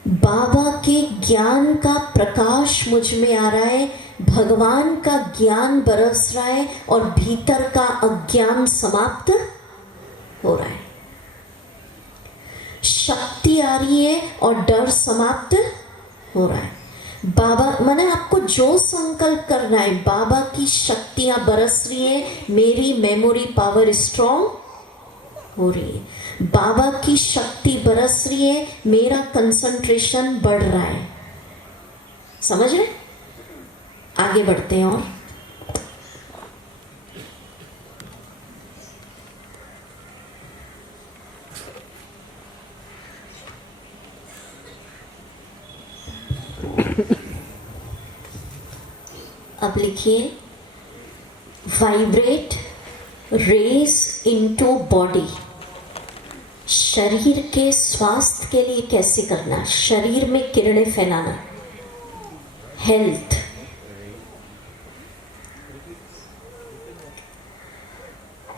बाबा के ज्ञान का प्रकाश मुझ में आ रहा है, भगवान का ज्ञान बरस रहा है, और भीतर का अज्ञान समाप्त हो रहा है। शक्ति आ रही है और डर समाप्त हो रहा है। बाबा माने आपको जो संकल्प करना है, बाबा की शक्तियां बरस रही है, मेरी मेमोरी पावर स्ट्रॉन्ग हो रही है, बाबा की शक्ति बरस रही है, मेरा कंसंट्रेशन बढ़ रहा है। समझ रहे? आगे बढ़ते हैं। और अब लिखिए, वाइब्रेट रेज इनटू बॉडी। शरीर के स्वास्थ्य के लिए कैसे करना? शरीर में किरणें फैलाना, हेल्थ।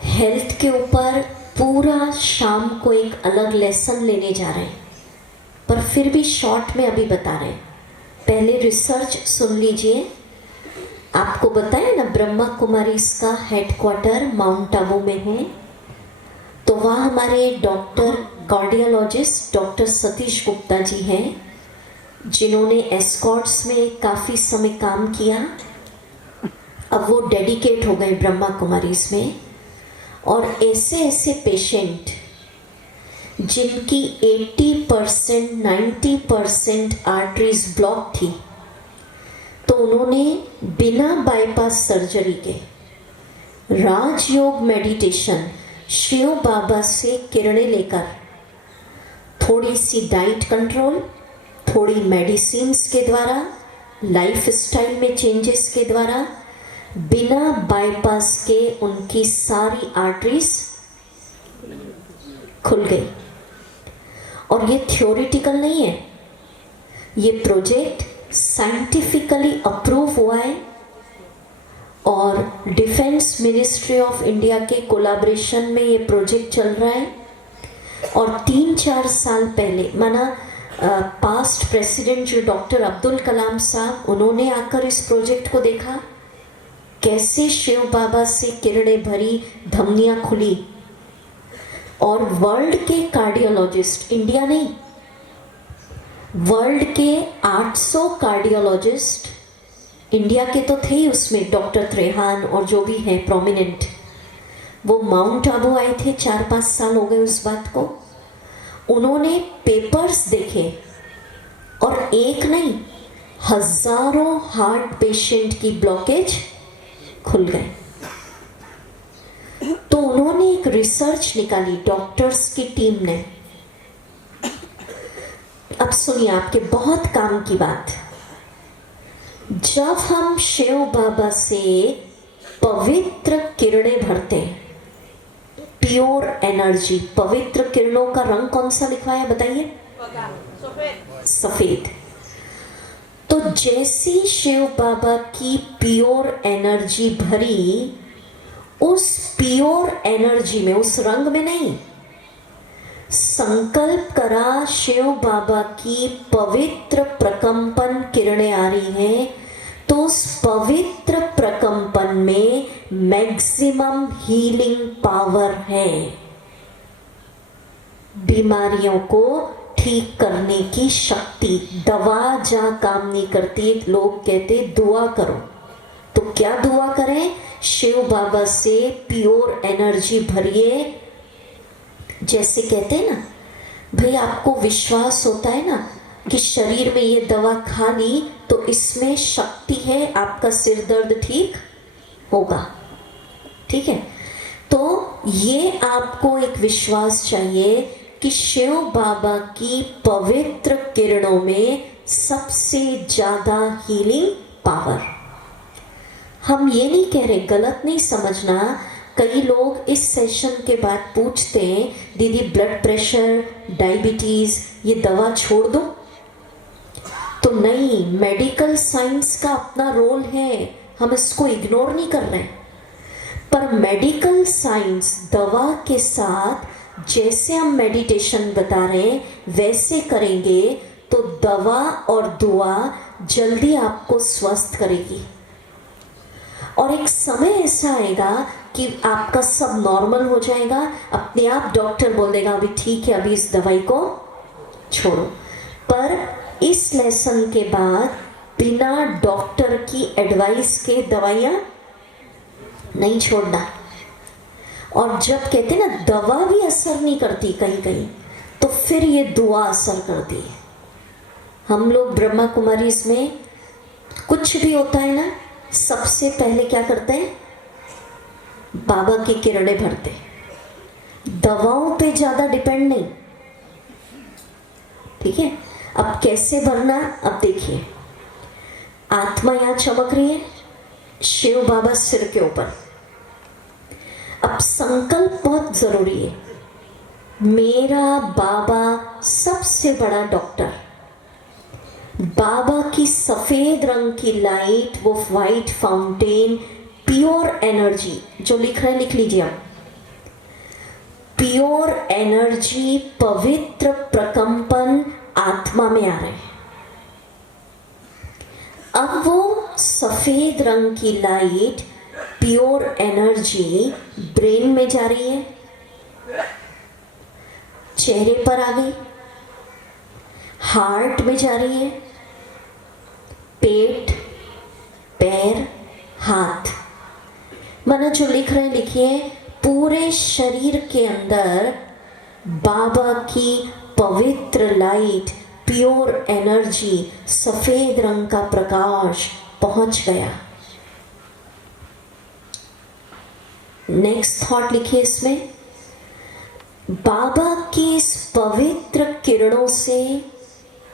हेल्थ के ऊपर पूरा शाम को एक अलग लेसन लेने जा रहे हैं, पर फिर भी शॉर्ट में अभी बता रहे हैं। पहले रिसर्च सुन लीजिए। आपको बताया ना ब्रह्मा कुमारीज का हेडक्वार्टर माउंट आबू में है, तो वहाँ हमारे doctor cardiologist doctor Satish Gupta ji हैं, जिन्होंने एस्कॉर्ट्स में काफ़ी समय काम किया। अब वो डेडिकेट हो गए ब्रह्मा कुमारीज में। और ऐसे ऐसे पेशेंट जिनकी 80% 90% आर्टरीज ब्लॉक थी, तो उन्होंने बिना बाईपास सर्जरी के राजयोग मेडिटेशन शिव बाबा से किरणें लेकर, थोड़ी सी डाइट कंट्रोल, थोड़ी मेडिसिन्स के द्वारा, लाइफ स्टाइल में चेंजेस के द्वारा, बिना बाईपास के उनकी सारी आर्टरीज खुल गई। और ये थ्योरेटिकल नहीं है, ये प्रोजेक्ट साइंटिफिकली अप्रूव हुआ है, और डिफेंस मिनिस्ट्री ऑफ इंडिया के कोलैबोरेशन में ये प्रोजेक्ट चल रहा है। और 3-4 साल पहले माना पास्ट प्रेसिडेंट जो डॉक्टर अब्दुल कलाम साहब, उन्होंने आकर इस प्रोजेक्ट को देखा, कैसे शिव बाबा से किरणें भरी धमनियां खुली, और वर्ल्ड के कार्डियोलॉजिस्ट, इंडिया नहीं, वर्ल्ड के 800 कार्डियोलॉजिस्ट, इंडिया के तो थे ही उसमें, डॉक्टर त्रेहान और जो भी हैं प्रोमिनेंट, वो माउंट आबू आए थे, 4-5 साल हो गए उस बात को। उन्होंने पेपर्स देखे और एक नहीं, हजारों हार्ट पेशेंट की ब्लॉकेज खुल गए। तो उन्होंने एक रिसर्च निकाली, डॉक्टर्स की टीम ने। अब सुनिए आपके बहुत काम की बात, जब हम शिव बाबा से पवित्र किरणें भरते हैं, प्योर एनर्जी, पवित्र किरणों का रंग कौन सा लिखा है बताइए? सफेद। तो जैसी शिव बाबा की प्योर एनर्जी भरी, उस प्योर एनर्जी में, उस रंग में नहीं, संकल्प करा शिव बाबा की पवित्र प्रकंपन किरणें आ रही हैं, तो उस पवित्र प्रकंपन में मैक्सिमम हीलिंग पावर है, बीमारियों को ठीक करने की शक्ति। दवा जहां काम नहीं करती, लोग कहते दुआ करो, तो क्या दुआ करें? शिव बाबा से प्योर एनर्जी भरिए। जैसे कहते हैं ना भाई, आपको विश्वास होता है ना कि शरीर में ये दवा खा ली तो इसमें शक्ति है, आपका सिर दर्द ठीक होगा, ठीक है? तो ये आपको एक विश्वास चाहिए कि शिव बाबा की पवित्र किरणों में सबसे ज्यादा हीलिंग पावर। हम ये नहीं कह रहे, गलत नहीं समझना, कई लोग इस सेशन के बाद पूछते हैं दीदी ब्लड प्रेशर, डायबिटीज, ये दवा छोड़ दो? तो नहीं, मेडिकल साइंस का अपना रोल है, हम इसको इग्नोर नहीं कर रहे, पर मेडिकल साइंस दवा के साथ जैसे हम मेडिटेशन बता रहे हैं वैसे करेंगे तो दवा और दुआ जल्दी आपको स्वस्थ करेगी। और एक समय ऐसा आएगा कि आपका सब नॉर्मल हो जाएगा, अपने आप डॉक्टर बोल देगा अभी ठीक है, अभी इस दवाई को छोड़ो। पर इस लेसन के बाद बिना डॉक्टर की एडवाइस के दवाइयां नहीं छोड़ना। और जब कहते हैं ना दवा भी असर नहीं करती कहीं कहीं, तो फिर ये दुआ असर करती है। हम लोग ब्रह्मा कुमारी में कुछ भी होता है ना, सबसे पहले क्या करते हैं? बाबा की किरणें भरते, दवाओं पे ज्यादा डिपेंड नहीं, ठीक है? अब कैसे भरना, अब देखिए, आत्मा यहां चमक रही है, शिव बाबा सिर के ऊपर। अब संकल्प बहुत जरूरी है, मेरा बाबा सबसे बड़ा डॉक्टर, बाबा की सफेद रंग की लाइट, वो व्हाइट फाउंटेन, प्योर एनर्जी, जो लिख रहे हैं लिख लीजिए आप, प्योर एनर्जी, पवित्र प्रकंपन आत्मा में आ रहे हैं। अब वो सफेद रंग की लाइट, प्योर एनर्जी ब्रेन में जा रही है, चेहरे पर आ गई, हार्ट में जा रही है, पेट, पैर, हाथ, माना जो लिख रहे हैं लिखिए, पूरे शरीर के अंदर बाबा की पवित्र लाइट, प्योर एनर्जी, सफेद रंग का प्रकाश पहुंच गया। नेक्स्ट थॉट लिखिए इसमें, बाबा की इस पवित्र किरणों से,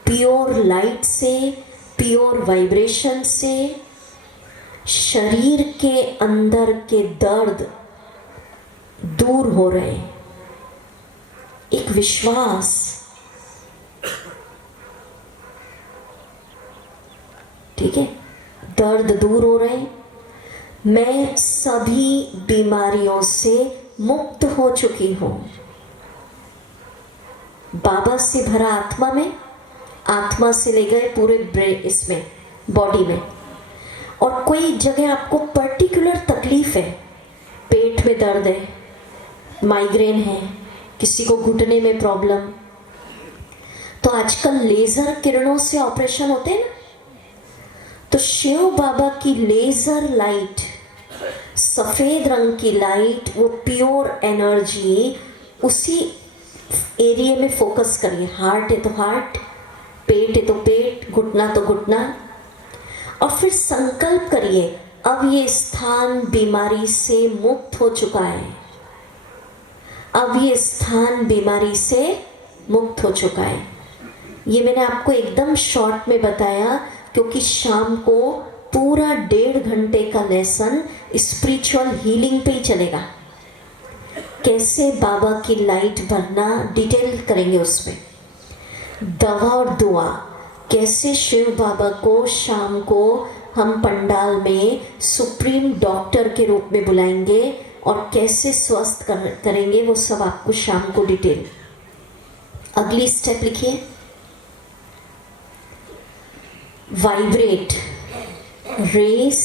प्योर लाइट से, प्योर वाइब्रेशन से शरीर के अंदर के दर्द दूर हो रहे। एक विश्वास, ठीक है, दर्द दूर हो रहे, मैं सभी बीमारियों से मुक्त हो चुकी हूं। बाबा से भरा आत्मा में, आत्मा से ले गए पूरे ब्रेन इसमें बॉडी में। और कोई जगह आपको पर्टिकुलर तकलीफ है, पेट में दर्द है, माइग्रेन है, किसी को घुटने में प्रॉब्लम, तो आजकल लेजर किरणों से ऑपरेशन होते हैं ना, तो शिव बाबा की लेजर लाइट, सफेद रंग की लाइट, वो प्योर एनर्जी उसी एरिया में फोकस करिए। हार्ट है तो हार्ट, पेट है तो पेट, घुटना तो घुटना, और फिर संकल्प करिए अब ये स्थान बीमारी से मुक्त हो चुका है, अब ये स्थान बीमारी से मुक्त हो चुका है। ये मैंने आपको एकदम शॉर्ट में बताया क्योंकि शाम को पूरा 1.5 घंटे का लेसन स्पिरिचुअल हीलिंग पे ही चलेगा। कैसे बाबा की लाइट भरना डिटेल करेंगे उसमें, दवा और दुआ, कैसे शिव बाबा को शाम को हम पंडाल में सुप्रीम डॉक्टर के रूप में बुलाएंगे और कैसे स्वस्थ करेंगे, वो सब आपको शाम को डिटेल। अगली स्टेप लिखिए, वाइब्रेट रेज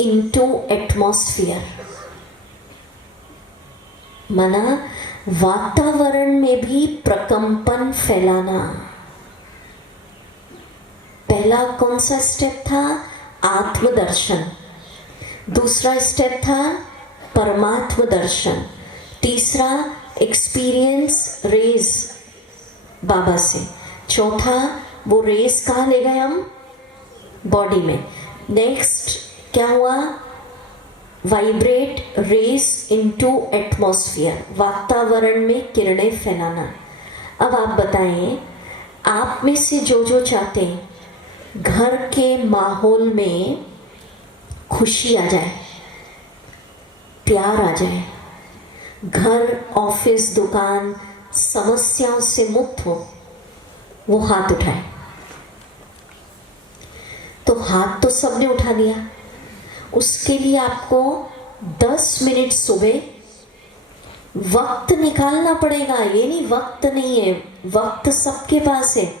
इनटू एटमॉस्फियर, माना वातावरण में भी प्रकंपन फैलाना। पहला कौन सा स्टेप था? आत्मदर्शन। दूसरा स्टेप था परमात्म दर्शन। तीसरा एक्सपीरियंस रेज बाबा से। चौथा वो रेज कहाँ ले गए हम? बॉडी में। नेक्स्ट क्या हुआ? वाइब्रेट रेज इनटू एटमॉस्फियर, वातावरण में किरणें फैलाना। अब आप बताएं, आप में से जो जो चाहते हैं घर के माहौल में खुशी आ जाए, प्यार आ जाए, घर ऑफिस दुकान समस्याओं से मुक्त हो, वो हाथ उठाए। तो हाथ तो सबने उठा दिया। उसके लिए आपको 10 मिनट सुबह वक्त निकालना पड़ेगा। ये नहीं वक्त नहीं है, वक्त सबके पास है।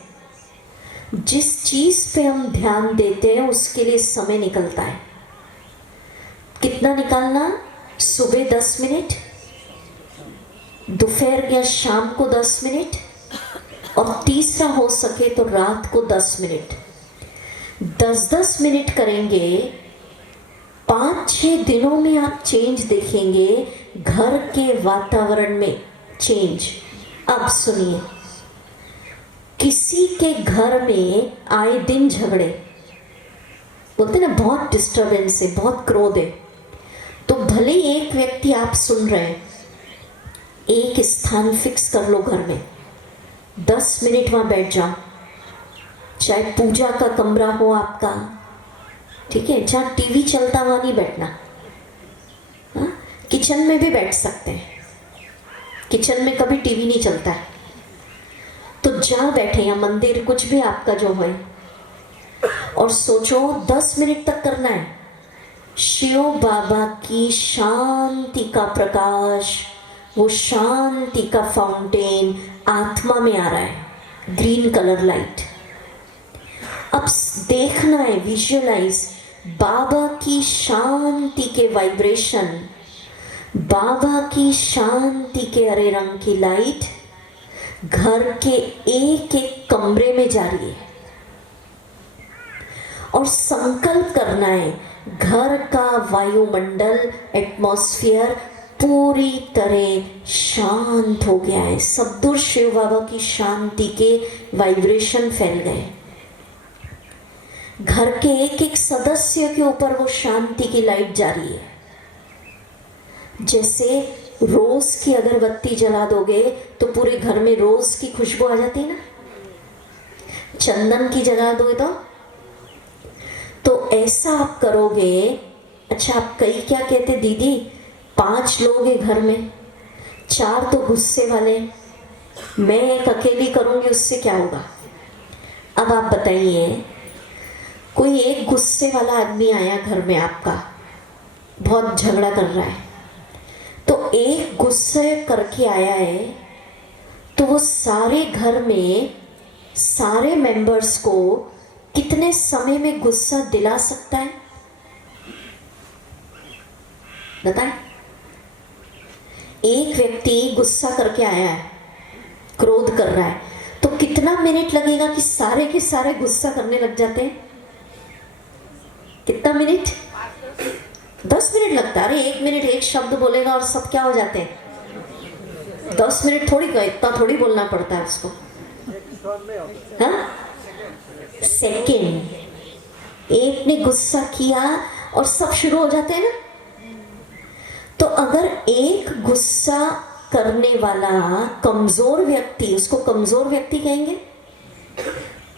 जिस चीज पे हम ध्यान देते हैं उसके लिए समय निकलता है। कितना निकालना? सुबह 10 मिनट, दोपहर या शाम को 10 मिनट, और तीसरा हो सके तो रात को 10 मिनट। 10-10 मिनट करेंगे, 5-6 दिनों में आप चेंज देखेंगे, घर के वातावरण में चेंज। अब सुनिए, किसी के घर में आए दिन झगड़े, बोलते ना बहुत डिस्टरबेंस है, बहुत क्रोध है, तो भले एक व्यक्ति आप सुन रहे हैं, एक स्थान फिक्स कर लो घर में, 10 मिनट वहां बैठ जाओ। चाहे पूजा का कमरा हो आपका, ठीक है, जहाँ टीवी चलता वहां नहीं बैठना। हाँ? किचन में भी बैठ सकते हैं, किचन में कभी टीवी नहीं चलता है, तो जहाँ बैठे या मंदिर कुछ भी आपका जो है, और सोचो 10 मिनट तक करना है। शिव बाबा की शांति का प्रकाश, वो शांति का फाउंटेन आत्मा में आ रहा है, ग्रीन कलर लाइट। अब देखना है, विजुअलाइज बाबा की शांति के वाइब्रेशन, बाबा की शांति के हरे रंग की लाइट घर के एक एक कमरे में जा रही है। और संकल्प करना है, घर का वायुमंडल, एटमॉस्फेयर पूरी तरह शांत हो गया है। सद्गुरु शिव बाबा की शांति के वाइब्रेशन फैल गए। घर के एक एक सदस्य के ऊपर वो शांति की लाइट जा रही है। जैसे रोज की अगरबत्ती जला दोगे तो पूरे घर में रोज की खुशबू आ जाती है ना, चंदन की जला दोगे तो ऐसा आप करोगे। अच्छा, आप कई क्या कहते, दीदी 5 लोग हैं घर में, 4 तो गुस्से वाले, मैं एक अकेली करूंगी, उससे क्या होगा? अब आप बताइए, कोई एक गुस्से वाला आदमी आया घर में आपका, बहुत झगड़ा कर रहा है, तो एक गुस्से करके आया है तो वो सारे घर में सारे मेंबर्स को कितने समय में गुस्सा दिला सकता है बताएं। एक व्यक्ति गुस्सा करके आया है, क्रोध कर रहा है, तो कितना मिनट लगेगा कि सारे के सारे गुस्सा करने लग जाते हैं? कितना मिनट? 10 मिनट लगता है। अरे 1 मिनट एक शब्द बोलेगा और सब क्या हो जाते हैं? 10 मिनट थोड़ी का, इतना थोड़ी बोलना पड़ता है उसको। हाँ, सेकेंड। एक ने गुस्सा किया और सब शुरू हो जाते हैं ना। तो अगर एक गुस्सा करने वाला कमजोर व्यक्ति, उसको कमजोर व्यक्ति कहेंगे,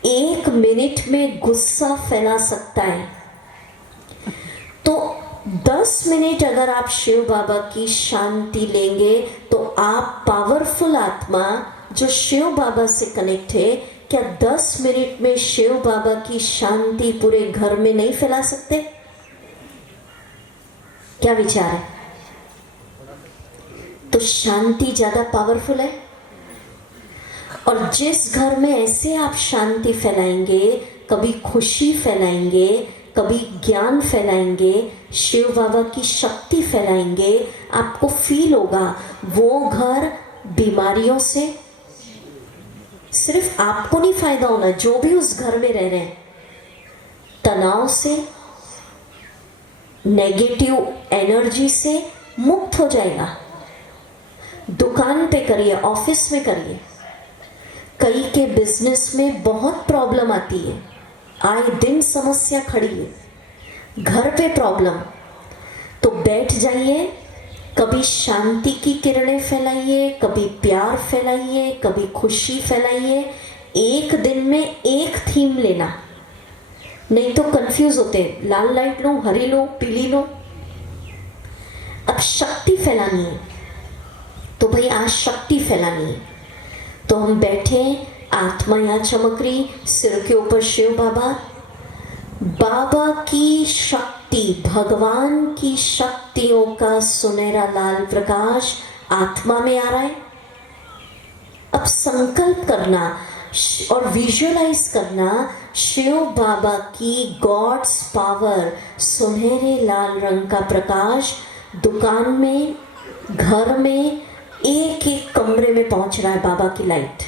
1 मिनट में गुस्सा फैला सकता है, तो 10 मिनट अगर आप शिव बाबा की शांति लेंगे तो आप पावरफुल आत्मा जो शिव बाबा से कनेक्ट है, क्या 10 मिनट में शिव बाबा की शांति पूरे घर में नहीं फैला सकते? क्या विचार है? तो शांति ज्यादा पावरफुल है। और जिस घर में ऐसे आप शांति फैलाएंगे, कभी खुशी फैलाएंगे, कभी ज्ञान फैलाएंगे, शिव बाबा की शक्ति फैलाएंगे, आपको फील होगा वो घर बीमारियों से, सिर्फ आपको नहीं फायदा होना, जो भी उस घर में रह रहे हैं, तनाव से, नेगेटिव एनर्जी से मुक्त हो जाएगा। दुकान पे करिए, ऑफिस में करिए। कई के बिजनेस में बहुत प्रॉब्लम आती है, आए दिन समस्या खड़ी है, घर पे प्रॉब्लम, तो बैठ जाइए, कभी शांति की किरणें फैलाइए, कभी प्यार फैलाइए, कभी खुशी फैलाइए। एक दिन में एक थीम लेना, नहीं तो कंफ्यूज होते हैं, लाल लाइट लो, हरी लो, पीली लो। अब शक्ति फैलानी है, तो भाई आज शक्ति फैलानी है, तो हम बैठे, आत्मा यहाँ चमक रही, सिर के ऊपर शिव बाबा, बाबा की शक्ति, भगवान की शक्तियों का सुनहरा लाल प्रकाश आत्मा में आ रहा है। अब संकल्प करना और विजुअलाइज करना, शिव बाबा की गॉड्स पावर, सुनहरे लाल रंग का प्रकाश दुकान में, घर में, एक एक कमरे में पहुंच रहा है, बाबा की लाइट।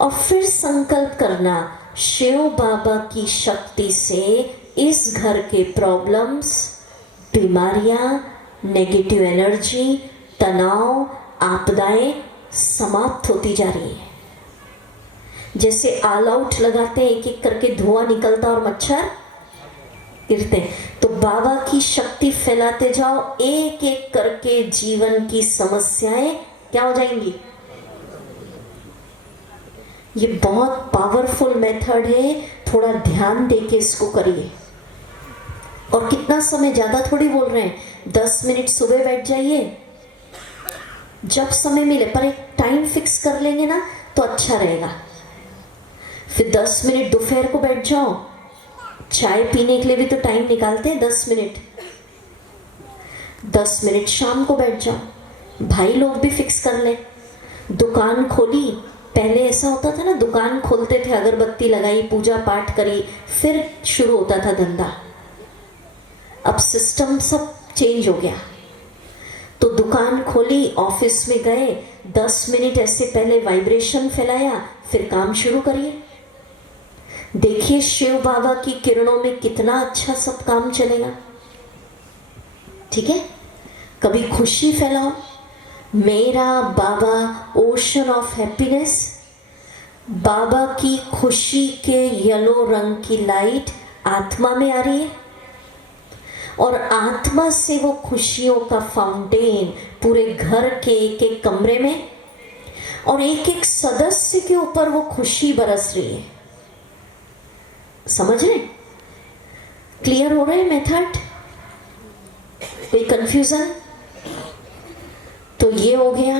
और फिर संकल्प करना, शिव बाबा की शक्ति से इस घर के प्रॉब्लम्स, बीमारियां, नेगेटिव एनर्जी, तनाव, आपदाएं समाप्त होती जा रही है। जैसे ऑल आउट लगाते हैं, एक एक करके धुआं निकलता और मच्छर गिरते, तो बाबा की शक्ति फैलाते जाओ, एक एक करके जीवन की समस्याएं क्या हो जाएंगी। ये बहुत पावरफुल मेथड है, थोड़ा ध्यान देके इसको करिए। और कितना समय, ज्यादा थोड़ी बोल रहे हैं, 10 मिनट सुबह बैठ जाइए, जब समय मिले, पर एक टाइम फिक्स कर लेंगे ना तो अच्छा रहेगा। फिर 10 मिनट दोपहर को बैठ जाओ, चाय पीने के लिए भी तो टाइम निकालते हैं 10 मिनट, 10 मिनट शाम को बैठ जाओ। भाई लोग भी फिक्स कर ले। दुकान खोली, पहले ऐसा होता था ना, दुकान खोलते थे, अगरबत्ती लगाई, पूजा पाठ करी, फिर शुरू होता था धंधा। अब सिस्टम सब चेंज हो गया, तो दुकान खोली, ऑफिस में गए, 10 मिनट ऐसे पहले वाइब्रेशन फैलाया, फिर काम शुरू करिए। देखिए शिव बाबा की किरणों में कितना अच्छा सब काम चलेगा। ठीक है, कभी खुशी फैलाओ, मेरा बाबा ओशन ऑफ हैप्पीनेस, बाबा की खुशी के येलो रंग की लाइट आत्मा में आ रही है, और आत्मा से वो खुशियों का फाउंटेन पूरे घर के एक एक कमरे में और एक एक सदस्य के ऊपर वो खुशी बरस रही है। समझ रहे? क्लियर हो रहा है मेथड? कोई कंफ्यूजन? तो ये हो गया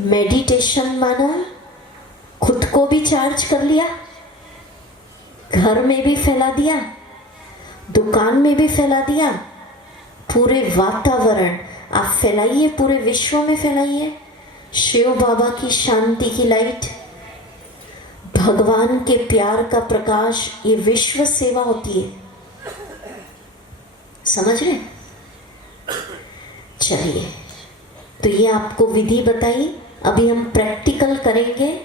मेडिटेशन, माना खुद को भी चार्ज कर लिया, घर में भी फैला दिया, दुकान में भी फैला दिया, पूरे वातावरण आप फैलाइए, पूरे विश्व में फैलाइए। शिव बाबा की शांति की लाइट, भगवान के प्यार का प्रकाश, ये विश्व सेवा होती है। समझ रहे? चलिए, तो ये आपको विधि बताई, अभी हम प्रैक्टिकल करेंगे।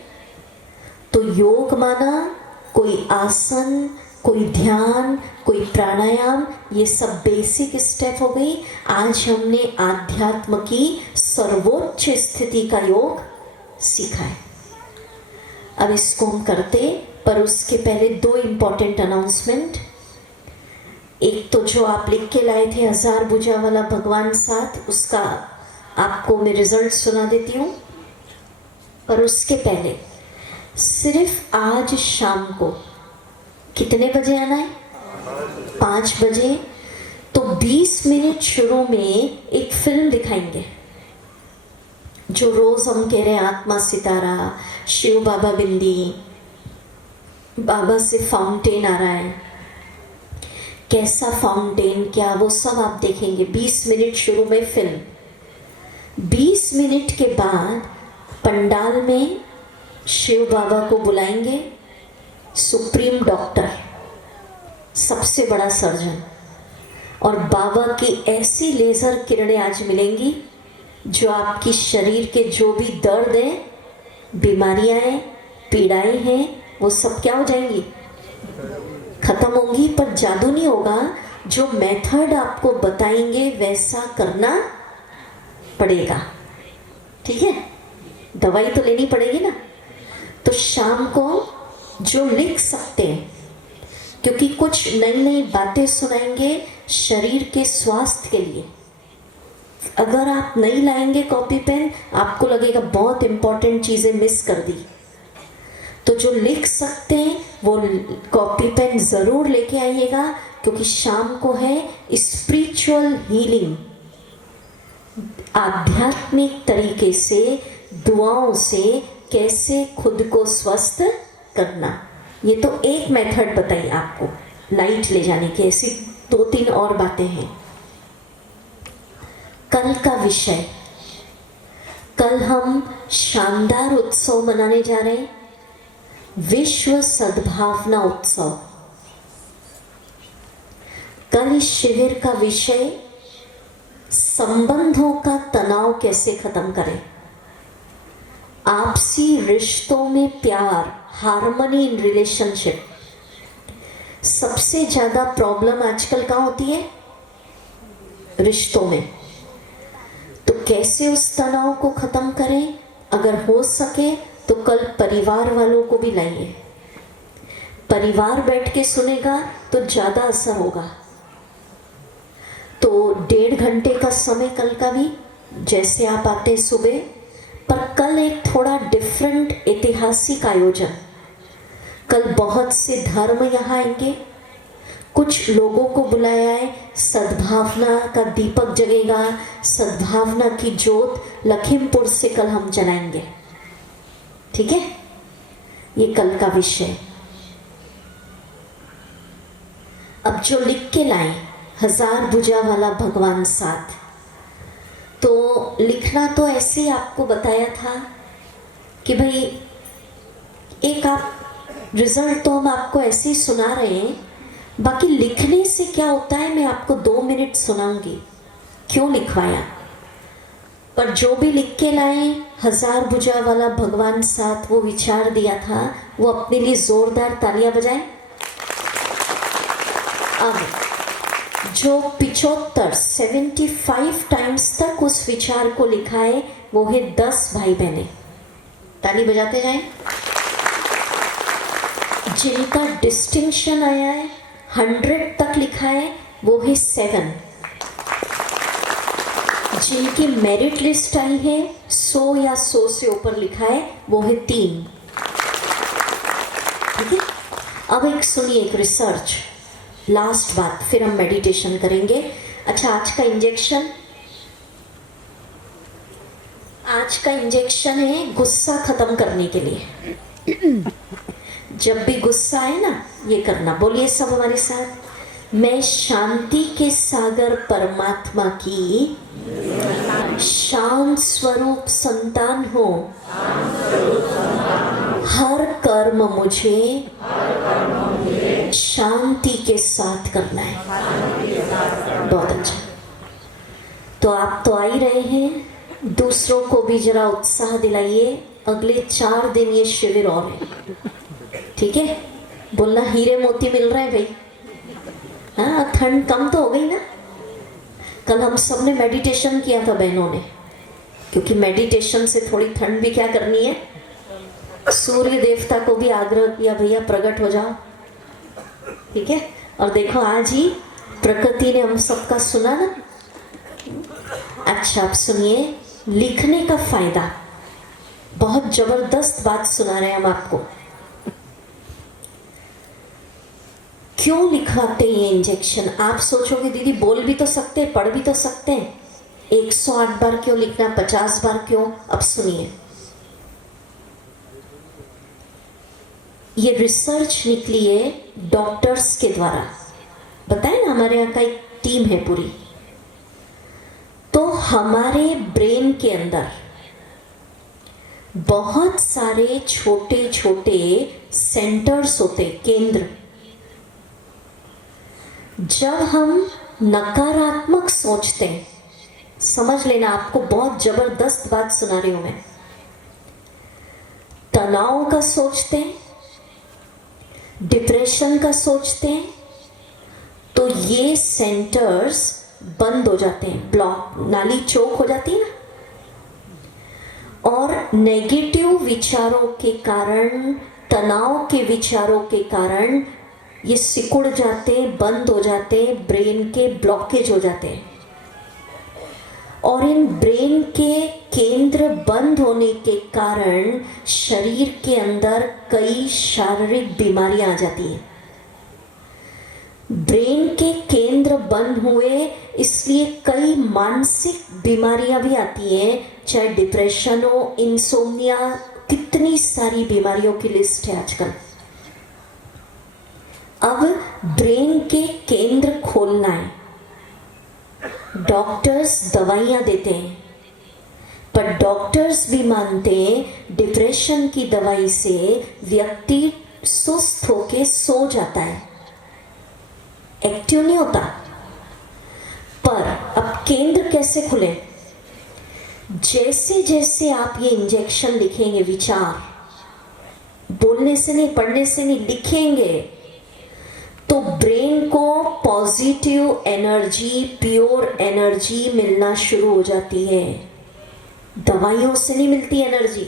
तो योग माना कोई आसन, कोई ध्यान, कोई प्राणायाम, ये सब बेसिक स्टेप हो गई। आज हमने आध्यात्म की सर्वोच्च स्थिति का योग सीखा है। अब इसको हम करते, पर उसके पहले 2 इंपॉर्टेंट अनाउंसमेंट। एक तो जो आप लिख के लाए थे 1000 भुजा वाला भगवान साथ, उसका आपको मैं रिजल्ट सुना देती हूँ। पर उसके पहले सिर्फ आज शाम को कितने बजे आना है? 5 बजे। तो 20 मिनट शुरू में एक फिल्म दिखाएंगे, जो रोज हम कह रहे हैं, आत्मा सितारा, शिव बाबा बिंदी, बाबा से फाउंटेन आ रहा है, कैसा फाउंटेन, क्या, वो सब आप देखेंगे। 20 मिनट शुरू में फिल्म। 20 मिनट के बाद पंडाल में शिव बाबा को बुलाएंगे, सुप्रीम डॉक्टर, सबसे बड़ा सर्जन, और बाबा की ऐसी लेजर किरणें आज मिलेंगी जो आपकी शरीर के जो भी दर्द है, बीमारियां हैं, पीड़ाएं हैं, वो सब क्या हो जाएंगी? खत्म होंगी। पर जादू नहीं होगा, जो मेथड आपको बताएंगे वैसा करना पड़ेगा। ठीक है? दवाई तो लेनी पड़ेगी ना। तो शाम को जो लिख सकते हैं, क्योंकि कुछ नई नई बातें सुनाएंगे शरीर के स्वास्थ्य के लिए। अगर आप नहीं लाएंगे कॉपी पेन, आपको लगेगा बहुत इंपॉर्टेंट चीजें मिस कर दी। तो जो लिख सकते हैं वो कॉपी पेन जरूर लेके आइएगा, क्योंकि शाम को है स्पिरिचुअल हीलिंग। आध्यात्मिक तरीके से, दुआओं से कैसे खुद को स्वस्थ करना। ये तो एक मेथड बताई आपको लाइट ले जाने की, ऐसी 2-3 और बातें हैं। कल का विषय, कल हम शानदार उत्सव मनाने जा रहे हैं, विश्व सद्भावना उत्सव। कल इस शिविर का विषय संबंधों का तनाव कैसे खत्म करें, आपसी रिश्तों में प्यार, हार्मनी इन रिलेशनशिप। सबसे ज्यादा प्रॉब्लम आजकल कहाँ होती है? रिश्तों में। तो कैसे उस तनाव को खत्म करें? अगर हो सके तो कल परिवार वालों को भी लाइए। परिवार बैठ के सुनेगा तो ज्यादा असर होगा। तो 1.5 घंटे का समय कल का भी, जैसे आप आते सुबह, पर कल एक थोड़ा डिफरेंट ऐतिहासिक आयोजन। कल बहुत से धर्म यहाँ आएंगे, कुछ लोगों को बुलाया है, सद्भावना का दीपक जगेगा, सद्भावना की ज्योत लखीमपुर से कल हम जलाएंगे। ठीक है? ये कल का विषय। अब जो लिख के लाए 1000 भुजा वाला भगवान साथ, तो लिखना तो ऐसे ही आपको बताया था कि भाई एक आप रिजल्ट तो हम आपको ऐसे ही सुना रहे हैं, बाकी लिखने से क्या होता है मैं आपको 2 मिनट सुनाऊंगी क्यों लिखवाया। पर जो भी लिख के लाए 1000 भुजा वाला भगवान साथ, वो विचार दिया था, वो अपने लिए जोरदार तालियां बजाएं। अब जो 75 टाइम्स तक उस विचार को लिखा है, वो है 10 भाई बहने। ताली बजाते जाएं। जिनका डिस्टिंक्शन आया है, 100 तक लिखा है, वो है 7। जिनकी मेरिट लिस्ट आई है 100 या 100 से ऊपर लिखा है, वो है 3। ठीक है? अब एक सुनिए, एक रिसर्च, लास्ट बात, फिर हम मेडिटेशन करेंगे। अच्छा, आज का इंजेक्शन है गुस्सा खत्म करने के लिए। जब भी गुस्सा है ना, ये करना। बोलिए सब हमारे साथ, मैं शांति के सागर परमात्मा की शांत स्वरूप संतान हूँ। हर कर्म मुझे शांति के साथ करना है। बहुत अच्छा। तो आप तो आ ही रहे हैं, दूसरों को भी जरा उत्साह दिलाइए। अगले 4 दिन ये शिविर और है, ठीक है? बोलना हीरे मोती मिल रहे हैं भाई। हाँ, ठंड कम तो हो गई ना। कल हम सब ने मेडिटेशन किया था बहनों ने, क्योंकि मेडिटेशन से थोड़ी ठंड भी क्या करनी है। सूर्य देवता को भी आग्रह किया, भैया प्रकट हो जाओ, ठीक है? और देखो आज ही प्रकृति ने हम सबका सुना ना। अच्छा, आप सुनिए लिखने का फायदा। बहुत जबरदस्त बात सुना रहे हैं हम आपको। क्यों लिखवाते हैं ये इंजेक्शन? आप सोचोगे दीदी बोल भी तो सकते हैं, पढ़ भी तो सकते हैं, 108 बार क्यों लिखना, 50 बार क्यों? अब सुनिए, ये रिसर्च निकली है डॉक्टर्स के द्वारा। बताए ना, हमारे यहाँ का एक टीम है पूरी। तो हमारे ब्रेन के अंदर बहुत सारे छोटे छोटे सेंटर्स होते, केंद्र। जब हम नकारात्मक सोचते हैं, समझ लेना, आपको बहुत जबरदस्त बात सुना रही हूं मैं, तनाव का सोचते हैं, डिप्रेशन का सोचते हैं, तो ये सेंटर्स बंद हो जाते हैं, ब्लॉक, नाली चौक हो जाती है ना। और नेगेटिव विचारों के कारण, तनाव के विचारों के कारण ये सिकुड़ जाते, बंद हो जाते, ब्रेन के ब्लॉकेज हो जाते हैं। और इन ब्रेन के केंद्र बंद होने के कारण शरीर के अंदर कई शारीरिक बीमारियां आ जाती हैं। ब्रेन के केंद्र बंद हुए इसलिए कई मानसिक बीमारियां भी आती हैं, चाहे डिप्रेशन हो, इंसोम्निया, कितनी सारी बीमारियों की लिस्ट है आजकल। अब ब्रेन के केंद्र खोलना है। डॉक्टर्स दवाइयां देते हैं, पर डॉक्टर्स भी मानते हैं डिप्रेशन की दवाई से व्यक्ति सुस्त होके सो जाता है, एक्टिव नहीं होता। पर अब केंद्र कैसे खुले? जैसे जैसे आप ये इंजेक्शन लिखेंगे, विचार बोलने से नहीं, पढ़ने से नहीं, लिखेंगे, तो ब्रेन को पॉजिटिव एनर्जी, प्योर एनर्जी मिलना शुरू हो जाती है। दवाइयों से नहीं मिलती एनर्जी।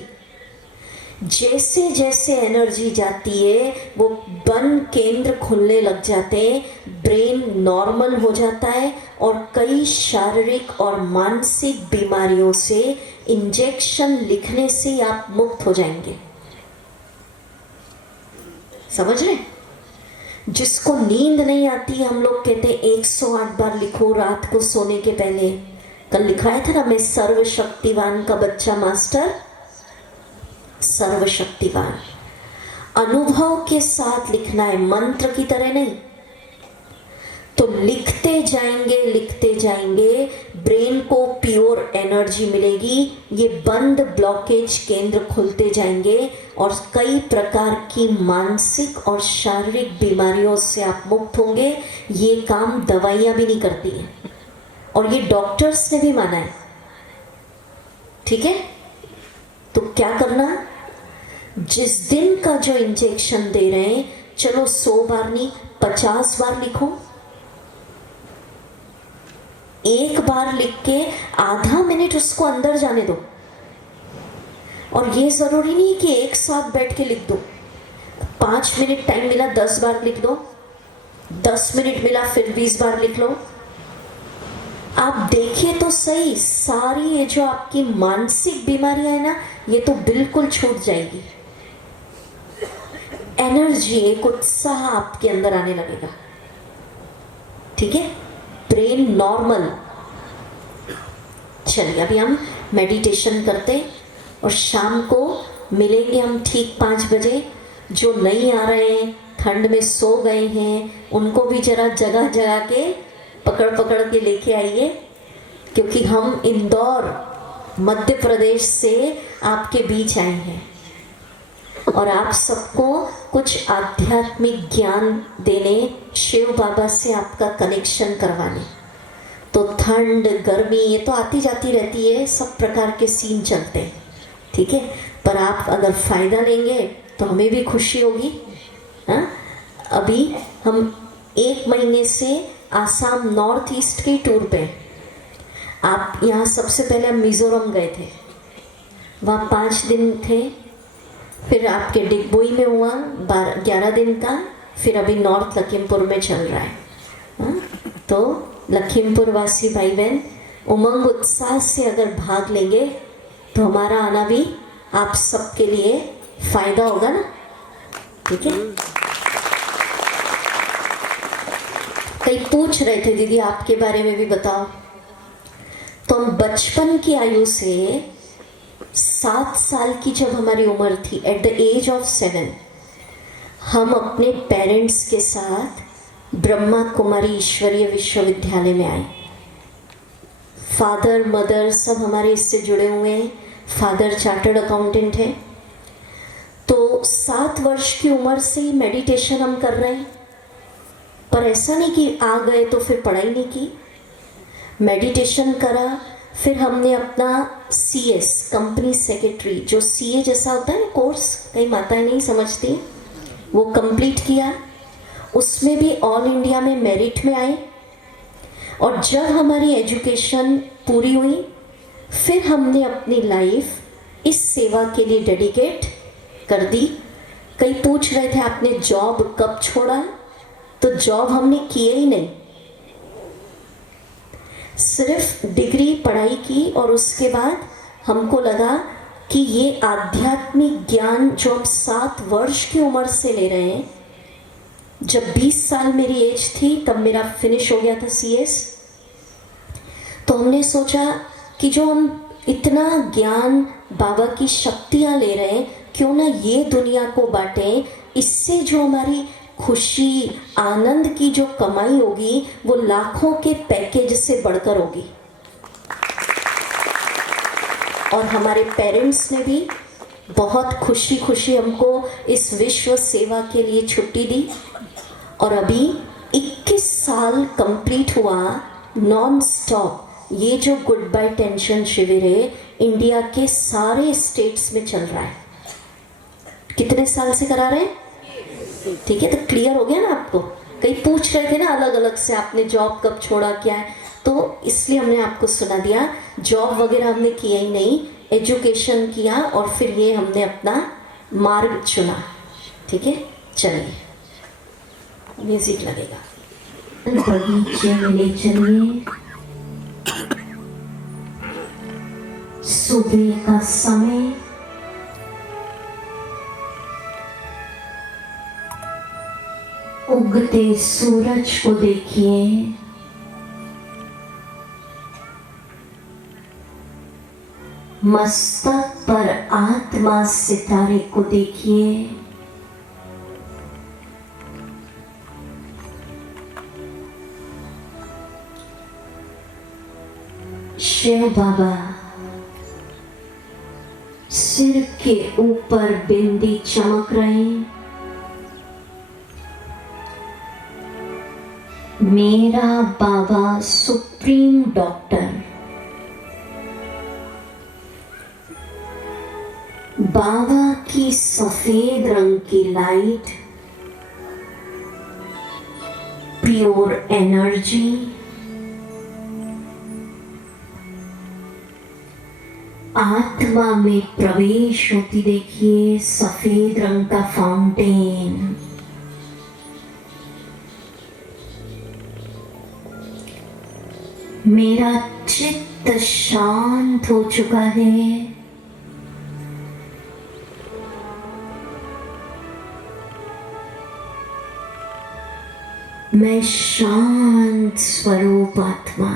जैसे जैसे एनर्जी जाती है वो बंद केंद्र खुलने लग जाते हैं, ब्रेन नॉर्मल हो जाता है और कई शारीरिक और मानसिक बीमारियों से इंजेक्शन लिखने से आप मुक्त हो जाएंगे। समझ रहे? जिसको नींद नहीं आती, हम लोग कहते हैं 108 बार लिखो रात को सोने के पहले। कल लिखाया था ना, मैं सर्वशक्तिवान का बच्चा मास्टर, सर्वशक्तिवान। अनुभव के साथ लिखना है, मंत्र की तरह नहीं। तो लिखते जाएंगे, ब्रेन को प्योर एनर्जी मिलेगी, ये बंद ब्लॉकेज केंद्र खुलते जाएंगे और कई प्रकार की मानसिक और शारीरिक बीमारियों से आप मुक्त होंगे। ये काम दवाइयां भी नहीं करती हैं और ये डॉक्टर्स ने भी माना है। ठीक है? तो क्या करना, जिस दिन का जो इंजेक्शन दे रहे हैं, चलो 100 बार नहीं 50 बार लिखो। एक बार लिख के आधा मिनट उसको अंदर जाने दो। और ये जरूरी नहीं कि एक साथ बैठ के लिख दो। 5 मिनट टाइम मिला 10 बार लिख दो, 10 मिनट मिला फिर 20 बार लिख लो। आप देखिए तो सही, सारी ये जो आपकी मानसिक बीमारियां है ना, ये तो बिल्कुल छूट जाएगी। एनर्जी, एक उत्साह आपके अंदर आने लगेगा। ठीक है? Brain normal. चलिए अभी हम मेडिटेशन करते और शाम को मिलेंगे हम ठीक 5 बजे। जो नहीं आ रहे हैं ठंड में सो गए हैं उनको भी जरा जगह जगह के पकड़ पकड़ के लेके आइए, क्योंकि हम इंदौर मध्य प्रदेश से आपके बीच आए हैं और आप सबको कुछ आध्यात्मिक ज्ञान देने, शिव बाबा से आपका कनेक्शन करवाने। तो ठंड गर्मी ये तो आती जाती रहती है, सब प्रकार के सीन चलते हैं, ठीक है, पर आप अगर फ़ायदा लेंगे तो हमें भी खुशी होगी। हाँ, अभी हम 1 महीने से आसाम नॉर्थ ईस्ट के टूर पे। आप यहाँ सबसे पहले हम मिज़ोरम गए थे, वहाँ 5 दिन थे, फिर आपके डिगबोई में हुआ 11 दिन का, फिर अभी नॉर्थ लखीमपुर में चल रहा है। हाँ? तो लखीमपुर वासी भाई बहन उमंग उत्साह से अगर भाग लेंगे तो हमारा आना भी आप सबके लिए फायदा होगा ना, ठीक है। कई पूछ रहे थे दीदी आपके बारे में भी बताओ, तो हम बचपन की आयु से 7 साल की जब हमारी उम्र थी, एट द एज ऑफ 7, हम अपने पेरेंट्स के साथ ब्रह्मा कुमारी ईश्वरीय विश्वविद्यालय में आए। फादर मदर सब हमारे इससे जुड़े हुए हैं। फादर चार्टर्ड अकाउंटेंट है। तो 7 वर्ष की उम्र से ही मेडिटेशन हम कर रहे हैं, पर ऐसा नहीं कि आ गए तो फिर पढ़ाई नहीं की। मेडिटेशन करा, फिर हमने अपना CS कंपनी सेक्रेटरी, जो CA जैसा होता है ना कोर्स, कई माताएं नहीं समझती, वो कंप्लीट किया। उसमें भी ऑल इंडिया में मेरिट में आए। और जब हमारी एजुकेशन पूरी हुई, फिर हमने अपनी लाइफ इस सेवा के लिए डेडिकेट कर दी। कई पूछ रहे थे आपने जॉब कब छोड़ा, तो जॉब हमने किए ही नहीं, सिर्फ डिग्री पढ़ाई की। और उसके बाद हमको लगा कि ये आध्यात्मिक ज्ञान जो हम 7 वर्ष की उम्र से ले रहे हैं, जब 20 साल मेरी एज थी तब मेरा फिनिश हो गया था CS। तो हमने सोचा कि जो हम इतना ज्ञान बाबा की शक्तियाँ ले रहे हैं, क्यों ना ये दुनिया को बांटें। इससे जो हमारी खुशी आनंद की जो कमाई होगी वो लाखों के पैकेज से बढ़कर होगी। और हमारे पेरेंट्स ने भी बहुत खुशी खुशी हमको इस विश्व सेवा के लिए छुट्टी दी। और अभी 21 साल कंप्लीट हुआ नॉन स्टॉप। ये जो गुड बाय टेंशन शिविर है, इंडिया के सारे स्टेट्स में चल रहा है। कितने साल से करा रहे हैं? ठीक है, तो क्लियर हो गया ना आपको। कई पूछ रहे थे ना अलग अलग से, आपने जॉब कब छोड़ा, क्या है, तो इसलिए हमने आपको सुना दिया। जॉब वगैरह हमने किया ही नहीं, एजुकेशन किया और फिर ये हमने अपना मार्ग चुना। ठीक है, चलिए म्यूजिक लगेगा। बगीचे में ले चलिए, सुबह का समय, उगते सूरज को देखिए, मस्तक पर आत्मा सितारे को देखिए, शिव बाबा सिर के ऊपर बिंदी चमक रहे। मेरा बाबा सुप्रीम डॉक्टर, बाबा की सफेद रंग की लाइट, प्योर एनर्जी, आत्मा में प्रवेश होती देखिए। सफेद रंग का फाउंटेन, मेरा चित्त शांत हो चुका है। मैं शांत स्वरूप आत्मा,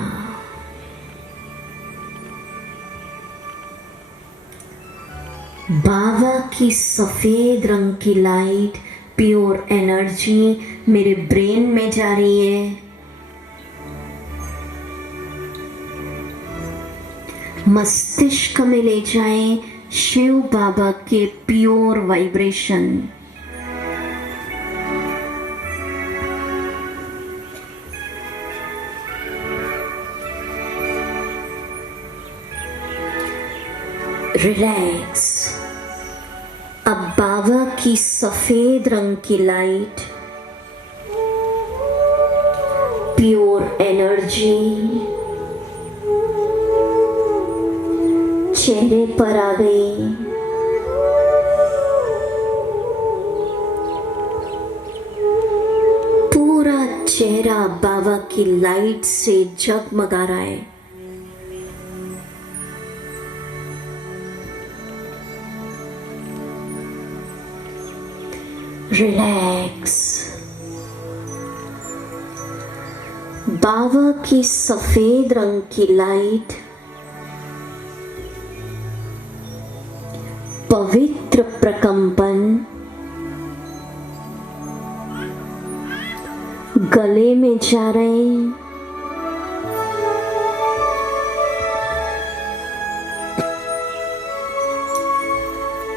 बाबा की सफेद रंग की लाइट प्योर एनर्जी मेरे ब्रेन में जा रही है। मस्तिष्क में ले जाएं शिव बाबा के प्योर वाइब्रेशन। रिलैक्स। अब बाबा की सफेद रंग की लाइट, प्योर एनर्जी चेहरे पर आ गई। पूरा चेहरा बाबा की लाइट से जगमगा रहा है। रिलैक्स। बाबा की सफेद रंग की लाइट पवित्र प्रकंपन गले में जा रहे हैं।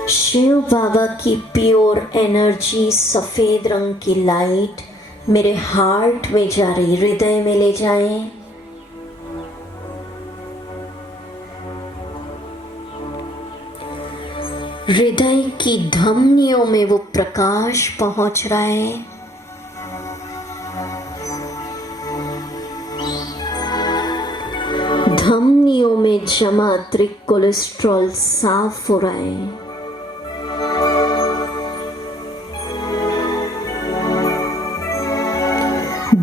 शिव बाबा की प्योर एनर्जी सफेद रंग की लाइट मेरे हार्ट में जा रही, हृदय में ले जाएं। हृदय की धमनियों में वो प्रकाश पहुंच रहा है। धमनियों में जमा त्रिक कोलेस्ट्रॉल साफ हो रहा है।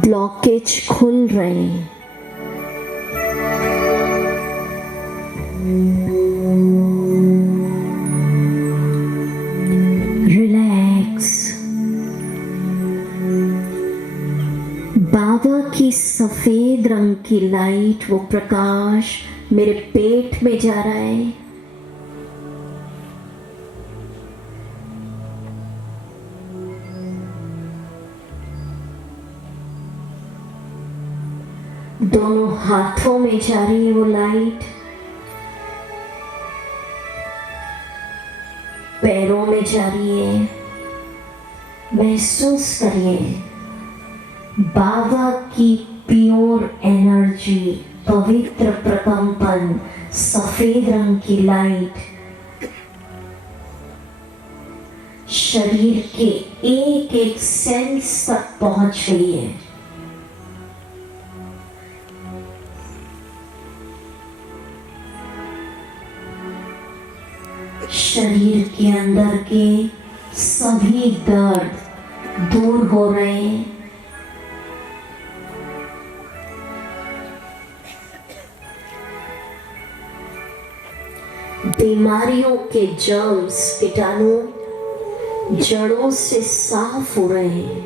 ब्लॉकेज खुल रहे हैं। रिलैक्स। बाबा की सफेद रंग की लाइट, वो प्रकाश मेरे पेट में जा रहा है। दोनों हाथों में जा रही है वो लाइट, पैरों में जा रही है। महसूस करिए बाबा की प्योर एनर्जी, पवित्र प्रकंपन, सफेद रंग की लाइट शरीर के एक एक सेल्स तक पहुंच गई है। शरीर के अंदर के सभी दर्द दूर हो रहे हैं। बीमारियों के जर्म्स, कीटाणु जड़ों से साफ हो रहे हैं।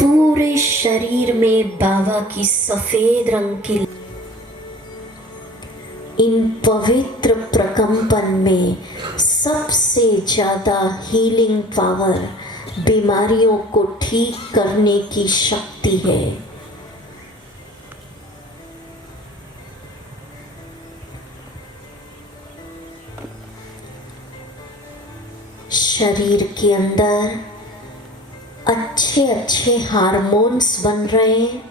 पूरे शरीर में बाबा की सफेद रंग की इन पवित्र प्रकंपन में सबसे ज्यादा हीलिंग पावर, बीमारियों को ठीक करने की शक्ति है। शरीर के अंदर अच्छे अच्छे हार्मोन्स बन रहे हैं।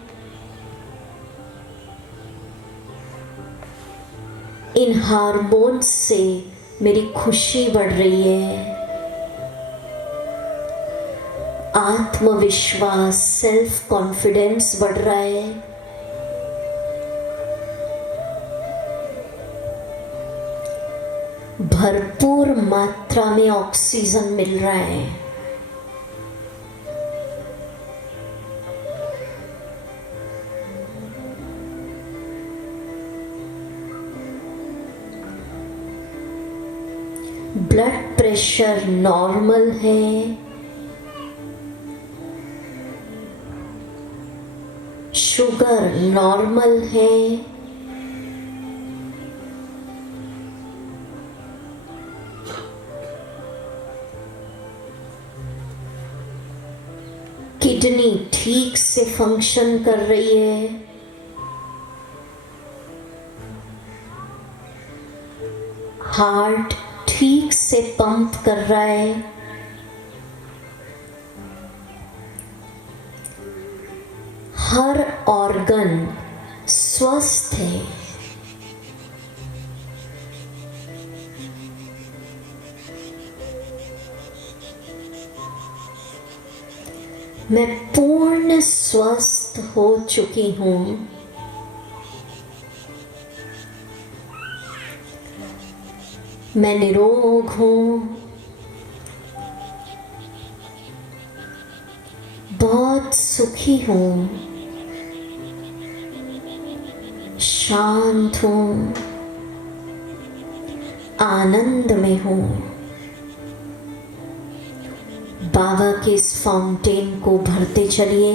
इन हार्मोन्स से मेरी खुशी बढ़ रही है। आत्मविश्वास, सेल्फ कॉन्फिडेंस बढ़ रहा है। भरपूर मात्रा में ऑक्सीजन मिल रहा है। ब्लड प्रेशर नॉर्मल है। शुगर नॉर्मल है। किडनी ठीक से फंक्शन कर रही है, हार्ट ठीक से पंप कर रहा है, हर ऑर्गन स्वस्थ है। मैं पूर्ण स्वस्थ हो चुकी हूं। मैं निरोग हूं, बहुत सुखी हूं, शांत हूं, आनंद में हूं। बाबा के इस फाउंटेन को भरते चलिए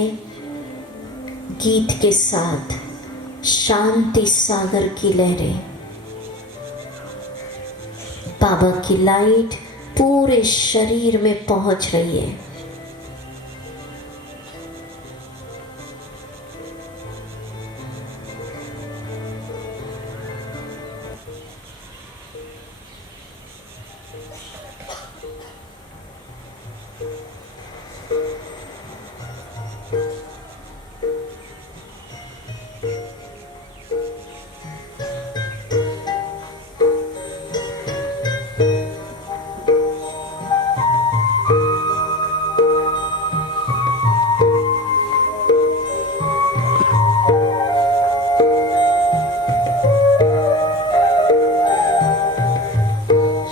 गीत के साथ। शांति सागर की लहरें, बाबा की लाइट पूरे शरीर में पहुंच रही है।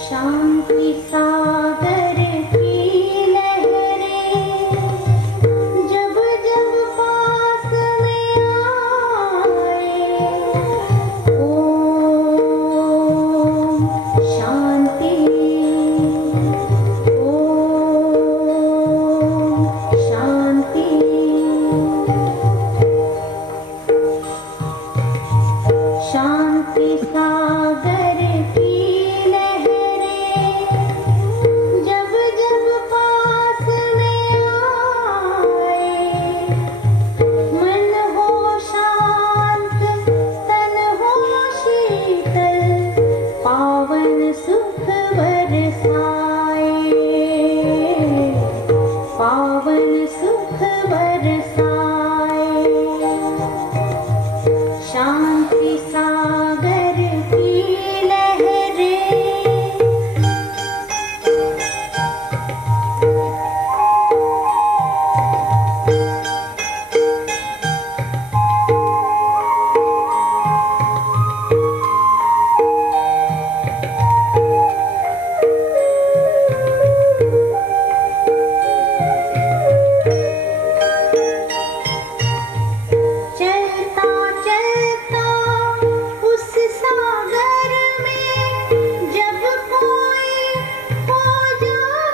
शांति सागर की लहरें जब जब पास में आए, ओम शांति, ओम शांति। शांति सागर की जब जब पास में आए, मन हो शांत, तन हो शीतल, पावन सुख बरसाए, पावन सुख बरसाए। शांति सागर की लहरें चलता चलता उस सागर में जब कोई खो जाए,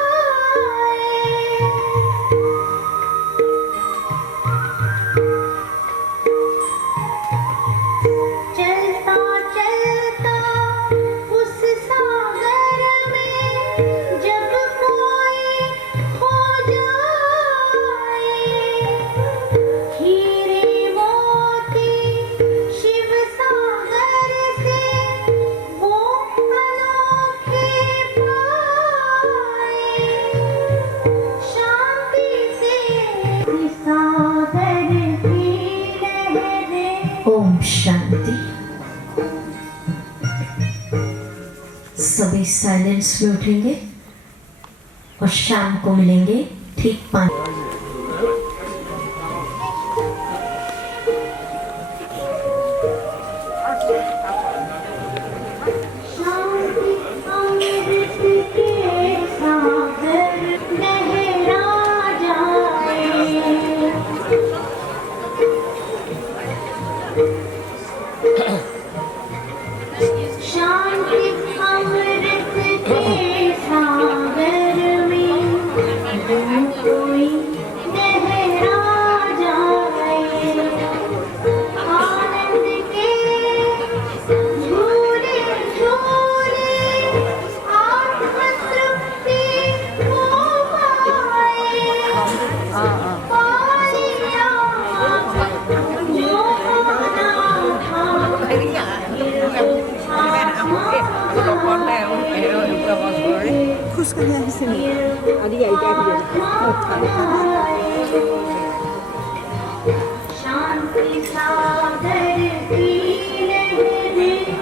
चलता चलता उस सागर में जब कोई खो जाए, हीरे मोती शिव सागर से वो अनोखे पाए। शांति से सागर की लहरें। ओम शांति। सभी साइलेंस में उठेंगे और शाम को मिलेंगे ठीक 5। शांति अमृत के सागर लहरा जाए, शांति अमृत के सागर में जो कोई लहरा जाए, आनंद के झूले झूले आत्मतृप्ति हो पाए, शांति सागर की लहरें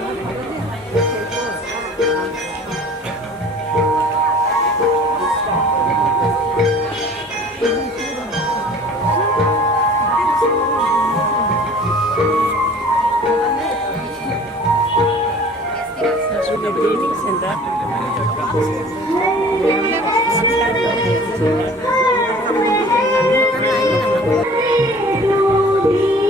रोदी